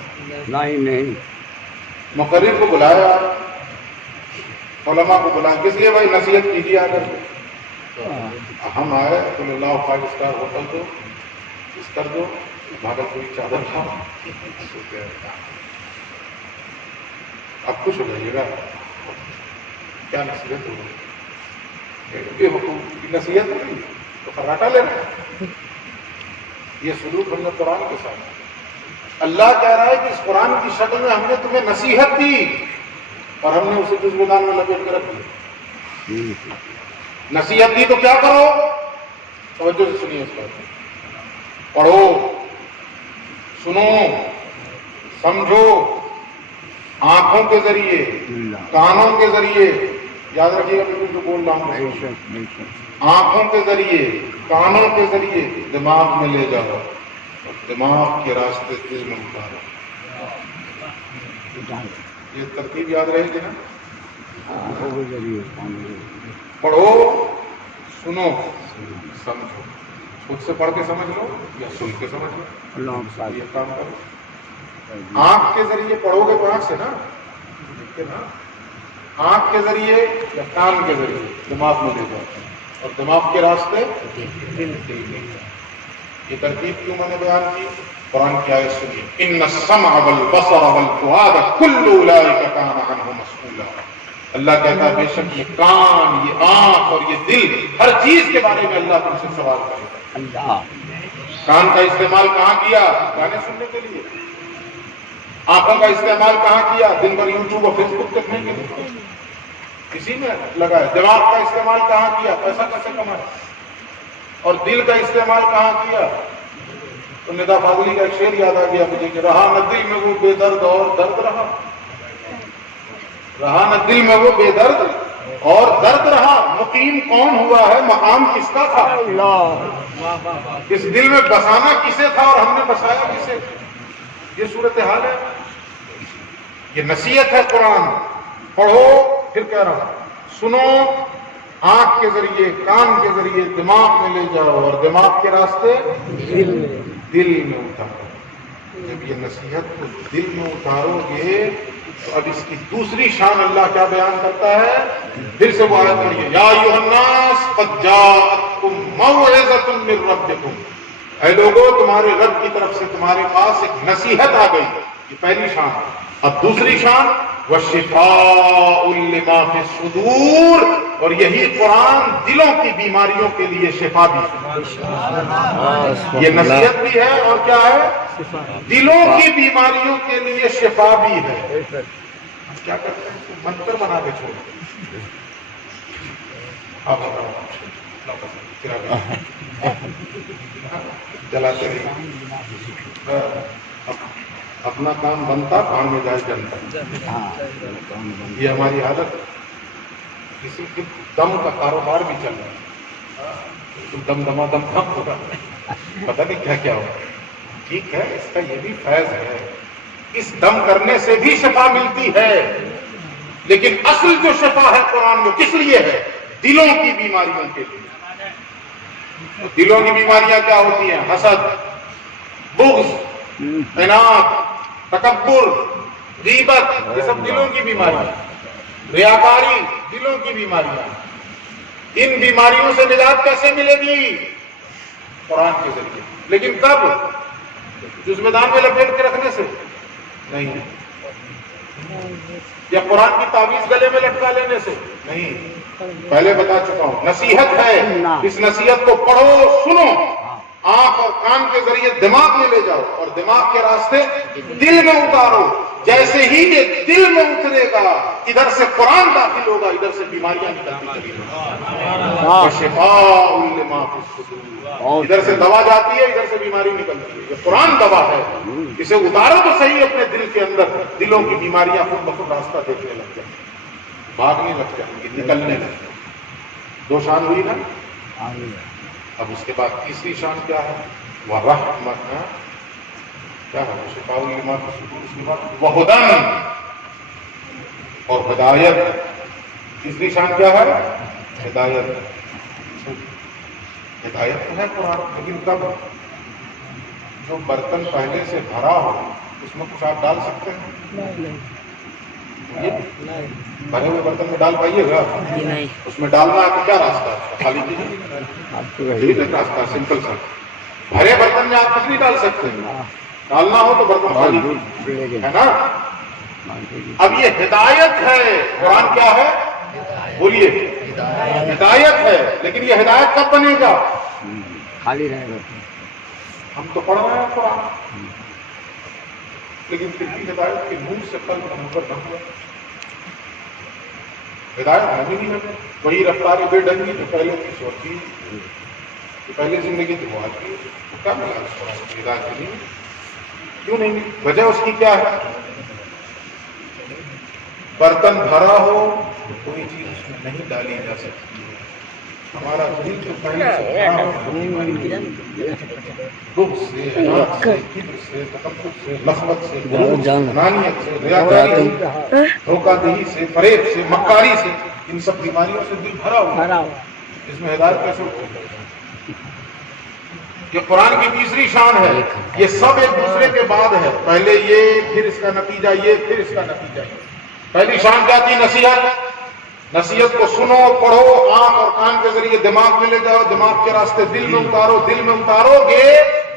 نہیں مقرر کو بلایا، علماء کو بلایا، کس لیے بھائی؟ نصیحت کیجیے. آ کر ہم آئے تو اللہ 5 اسٹار ہوٹل دو، اس کر دو، بھاگل پوری چادر کھاؤ. آپ خوش ہو جائیے گا. کیا نصیحت ہوگی؟ حقوق کی نصیحت ہوگی تو خراٹا لے رہے ہیں. یہ سلوک ہم نے قرآن کے ساتھ. اللہ کہہ رہا ہے کہ اس قرآن کی شکل میں ہم نے تمہیں نصیحت دی اور ہم نے اسے جزویدان میں لپیٹ کر رکھ دیا. نصیحت دی تو کیا کرو؟ توجہ سے سنیے اس بات. پڑھو، سنو، سمجھو. آنکھوں کے ذریعے، کانوں کے ذریعے. یاد رکھیے گا بالکل جو بول رہا بے ہوں شک بے شک آنکھوں کے ذریعے کانوں کے ذریعے دماغ میں لے جاؤ اور دماغ کے راستے دل میں اتارو. یہ ترتیب یاد رہے گی نا؟ آنکھوں کے ذریعے پڑھو سنو سمجھو. خود سے پڑھ کے سمجھ لو یا سن کے سمجھ لو. اللہ یہ کام کرو. آنکھ کے ذریعے پڑھو گے تو آنکھ سے نا دیکھ کے نا. آنکھ کے ذریعے یا کان کے ذریعے دماغ میں لے جاؤ اور دماغ کے راستے دل میں جاؤ. یہ ترتیب کیوں میں نے بیان کی؟ قرآن کی آیت سنیے. ان السمع والبصر والفؤاد كل اولئک کان عنہ مسئولا. اللہ کہتا ہے بے شک یہ کان، یہ آنکھ اور یہ دل، ہر چیز کے بارے میں اللہ تم سے سوال کرے گا. اللہ کان کا استعمال کہاں کیا؟ گانے سننے کے لیے. آنکھوں کا استعمال کہاں کیا؟ دن بھر یوٹیوب اور فیس بک دیکھنے کے لیے. اسی میں لگا ہے. دماغ کا استعمال کہاں کیا؟ پیسہ کیسے کمائے. اور دل کا استعمال کہاں کیا؟ تو ندا فاضلی کا ایک شعر یاد آ گیا مجھے کہ رہا نہ دل میں وہ بے درد اور درد رہا. رہا نہ دل میں وہ بے درد اور درد رہا. مقیم کون ہوا ہے؟ مقام کس کا تھا؟ اللہ اس دل میں بسانا کسے تھا اور ہم نے بسایا کسے؟ یہ صورتحال ہے. یہ نصیحت ہے قرآن. پڑھو، پھر کہہ رہا ہوں سنو. آنکھ کے ذریعے، کان کے ذریعے دماغ میں لے جاؤ اور دماغ کے راستے دل میں اتارو. جب یہ نصیحت کو دل میں اتارو گے تو اب اس کی دوسری شان اللہ کیا بیان کرتا ہے؟ پھر سے وہ آیت پڑھیے. یا ایھا الناس قد جاءتکم موعظۃ من ربکم. اے لوگوں، تمہارے رب کی طرف سے تمہارے پاس ایک نصیحت آ گئی. یہ پہلی شان. اب دوسری شان وشفاء لما فی الصدور. اور یہی قرآن دلوں کی بیماریوں کے لیے شفا بھی ہے. یہ نصیحت بھی ہے اور کیا ہے؟ دلوں کی بیماریوں کے لیے شفا بھی ہے. کیا کرتے ہیں؟ منتر بنا کے چھوڑ جلاتے رہیے. اپنا کام بنتا کام میں جائے جنتا. یہ ہماری عادت. کسی کے دم کا کاروبار بھی چل رہا ہے. دم دما دم دم ہوگا، پتہ نہیں کیا کیا ہوگا. ٹھیک ہے، اس کا یہ بھی فیض ہے. اس دم کرنے سے بھی شفا ملتی ہے. لیکن اصل جو شفا ہے قرآن میں کس لیے ہے؟ دلوں کی بیماریوں کے لیے. دلوں کی بیماریاں کیا ہوتی ہیں؟ حسد، بغض، عناد، تکبر، غیبت. یہ سب دلوں کی بیماریاں. ریاکاری دلوں کی بیماریاں. ان بیماریوں سے نجات کیسے ملے گی؟ قرآن کے ذریعے. لیکن کب؟ جزو دان میں لپیٹ کے رکھنے سے نہیں، یا قرآن کی تعویذ گلے میں لٹکا لینے سے نہیں. پہلے بتا چکا ہوں نصیحت ہے. اس نصیحت کو پڑھو، سنو. آنکھ اور کان کے ذریعے دماغ میں لے جاؤ اور دماغ کے راستے دل میں اتارو. جیسے ہی یہ دل میں اترے گا، ادھر سے قرآن داخل ہوگا، ادھر سے بیماریاں نکلتی چلی جائیں. شفاء لما فی الصدور. ادھر سے دوا جاتی ہے، ادھر سے بیماری نکلتی ہے. یہ قرآن دوا ہے. اسے اتارو تو صحیح اپنے دل کے اندر. دلوں کی بیماریاں خود بخود راستہ دیکھنے لگ جائیں، بھاگنے لگ جائیں گی، نکلنے لگ جائیں. دو شان ہوئی نا. اب اس کے بعد تیسری شان کیا ہے؟ وَرَحْمَةً. کیا ہے؟ شفاء لما فی الصدور. اس کے بعد وَهُدًى، اور ہدایت. تیسری شان کیا ہے؟ ہدایت. ہدایت تو ہے قرآن، لیکن کب؟ جو برتن پہلے سے بھرا ہو اس میں کچھ آپ ڈال سکتے ہیں؟ بھرے ہوئے برتن میں ڈال پائیے گا؟ اس میں ڈالنا ہے تو کیا راستہ ہے؟ خالی کیجیے. راستہ سمپل سا. بھرے برتن میں آپ کچھ نہیں ڈال سکتے. ڈالنا ہو تو برتن خالی ہے نا. اب یہ ہدایت ہے. قرآن کیا ہے؟ بولیے. ہدایت ہے. لیکن یہ ہدایت کب بنے گا؟ خالی رہے گا. ہم تو پڑھ رہے ہیں قرآن، لیکن پھر بھی ہدایت کے منہ سے قلب منور نہ ہوا. ہدایت ہمیں نہیں ہے. وہی رفتار بے ڈنگی جو پہلے تھی سو تھی. پہلے زندگی تو وہ آتی ہے. تو کیا ملا اس قرآن کی ہدایت نہیں؟ کیوں نہیں ملی؟ وجہ اس کی کیا ہے؟ برتن بھرا ہو تو کوئی چیز اس میں نہیں ڈالی جا سکتی ہے. ہمارا دل جو پہلے سے بھرا ہو، بغض سے، عناد سے، کبر سے، تکبر سے، لخبت سے، غرور سے، انانیت سے، ریاکاری سے، دھوکہ دہی سے، فریب سے، مکاری سے، ان سب بیماریوں سے دل بھرا ہوا. اس میں ہدایت کیسے ہوتی ہے؟ یہ قرآن کی تیسری شان ہے. یہ سب ایک دوسرے کے بعد ہے. پہلے یہ، پھر اس کا نتیجہ یہ، پھر اس کا نتیجہ یہ. پہلی شان کیا تھی؟ نصیحت. نصیحت کو سنو، پڑھو، آنکھ اور کان کے ذریعے دماغ میں لے جاؤ، دماغ کے راستے دل میں اتارو، دل میں اتارو گے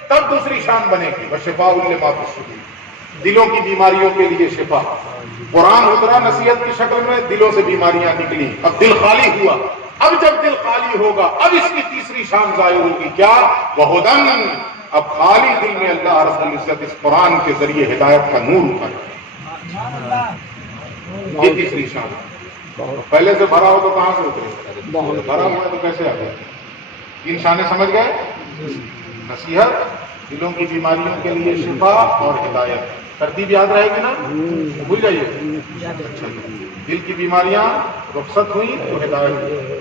تب دوسری شان بنے گی. وشفاء لما فی الصدور، دلوں کی بیماریوں کے لیے شفا. قرآن اترا نصیحت کی شکل میں، دلوں سے بیماریاں نکلی. اب دل خالی ہوا. اب جب دل خالی ہوگا اب اس کی تیسری شان ظاہر ہوگی. کیا؟ وہدن. اب خالی دل میں اللہ رب العزت اس قرآن کے ذریعے ہدایت کا نور اتارے. یہ تیسری شان ہے. پہلے سے بھرا ہو تو کہاں سے اترے؟ بھرا ہوا ہے تو کیسے آ گیا؟ تین شانیں سمجھ گئے؟ نصیحت، دلوں کی بیماریوں کے لیے شفا اور ہدایت. ترتیب یاد رہے گی نا؟ بھول جائیے. اچھا، دل کی بیماریاں رخصت ہوئی تو ہدایت ہوئی.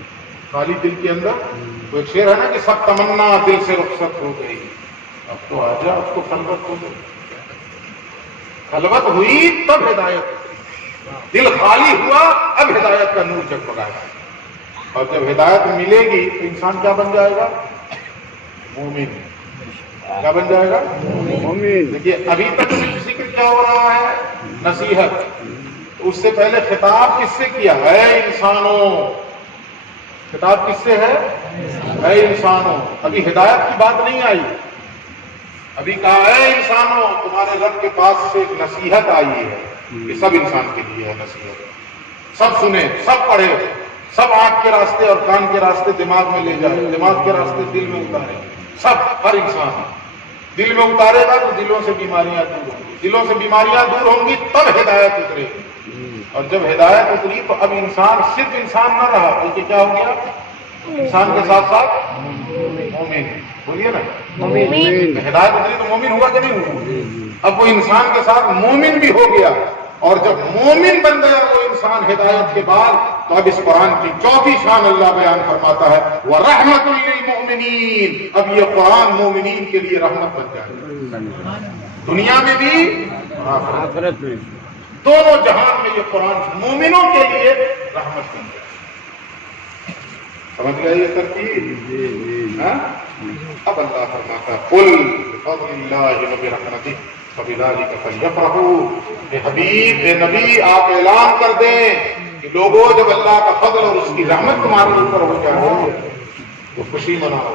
خالی دل کے اندر تو ایک شعر ہے نا کہ سب تمنا دل سے رخصت ہو گئی. اب تو آجا، اب تو خلوت ہو گئی. خلوت ہوئی تب ہدایت. دل خالی ہوا اب ہدایت کا نور جگمگائے. اور جب ہدایت ملے گی تو انسان کیا بن جائے گا؟ مومن. کیا بن جائے گا؟ مومن. دیکھیے ابھی تک ذکر کیا ہو رہا ہے؟ نصیحت. اس سے پہلے خطاب کس سے کیا؟ ہے انسانوں. خطاب کس سے ہے؟ ہے انسانوں. ابھی ہدایت کی بات نہیں آئی. ابھی کہا ہے انسانوں تمہارے رب کے پاس سے ایک نصیحت آئی ہے. یہ سب انسان کے لیے ہے نصیحت. سب سنیں، سب پڑھے، سب آنکھ کے راستے اور کان کے راستے دماغ میں لے جائے، دماغ کے راستے دل میں اتارے. سب، ہر انسان دل میں اتارے گا تو دلوں سے بیماریاں دور ہوں گی. دلوں سے بیماریاں دور ہوں گی تب ہدایت اترے گی. اور جب ہدایت اتری تو اب انسان صرف انسان نہ رہا بلکہ کیا ہو گیا؟ انسان کے ساتھ ساتھ مومن. بولیے نا، ہدایت اتری تو مومن ہوا کہ نہیں ہوا؟ اب وہ انسان کے ساتھ مومن بھی ہو گیا. اور جب مومن بن گیا وہ انسان ہدایت کے بعد تو اب اس قرآن کی چوتھی شان اللہ بیان فرماتا ہے وَرَحْمَةٌ لِّلْمُؤْمِنِينَ. اب یہ قرآن مومنین کے لیے رحمت بن جائے. دنیا میں بھی آخرت میں، دونوں جہان میں یہ قرآن مومنوں کے لیے رحمت بن جائے. سمجھ گئے یہ ترتیب؟ اب اللہ فرماتا ہے قُلْ بِفَضْلِ اللَّهِ وَبِرَحْمَتِهِ فَبِذَلِكَ فَلْيَفْرَحُوا. اے حبیب، اے نبی، آپ اعلان کر دیں کہ لوگوں جب اللہ کا فضل اور اس کی رحمت تمہارے اوپر ہو جائے تو خوشی مناؤ.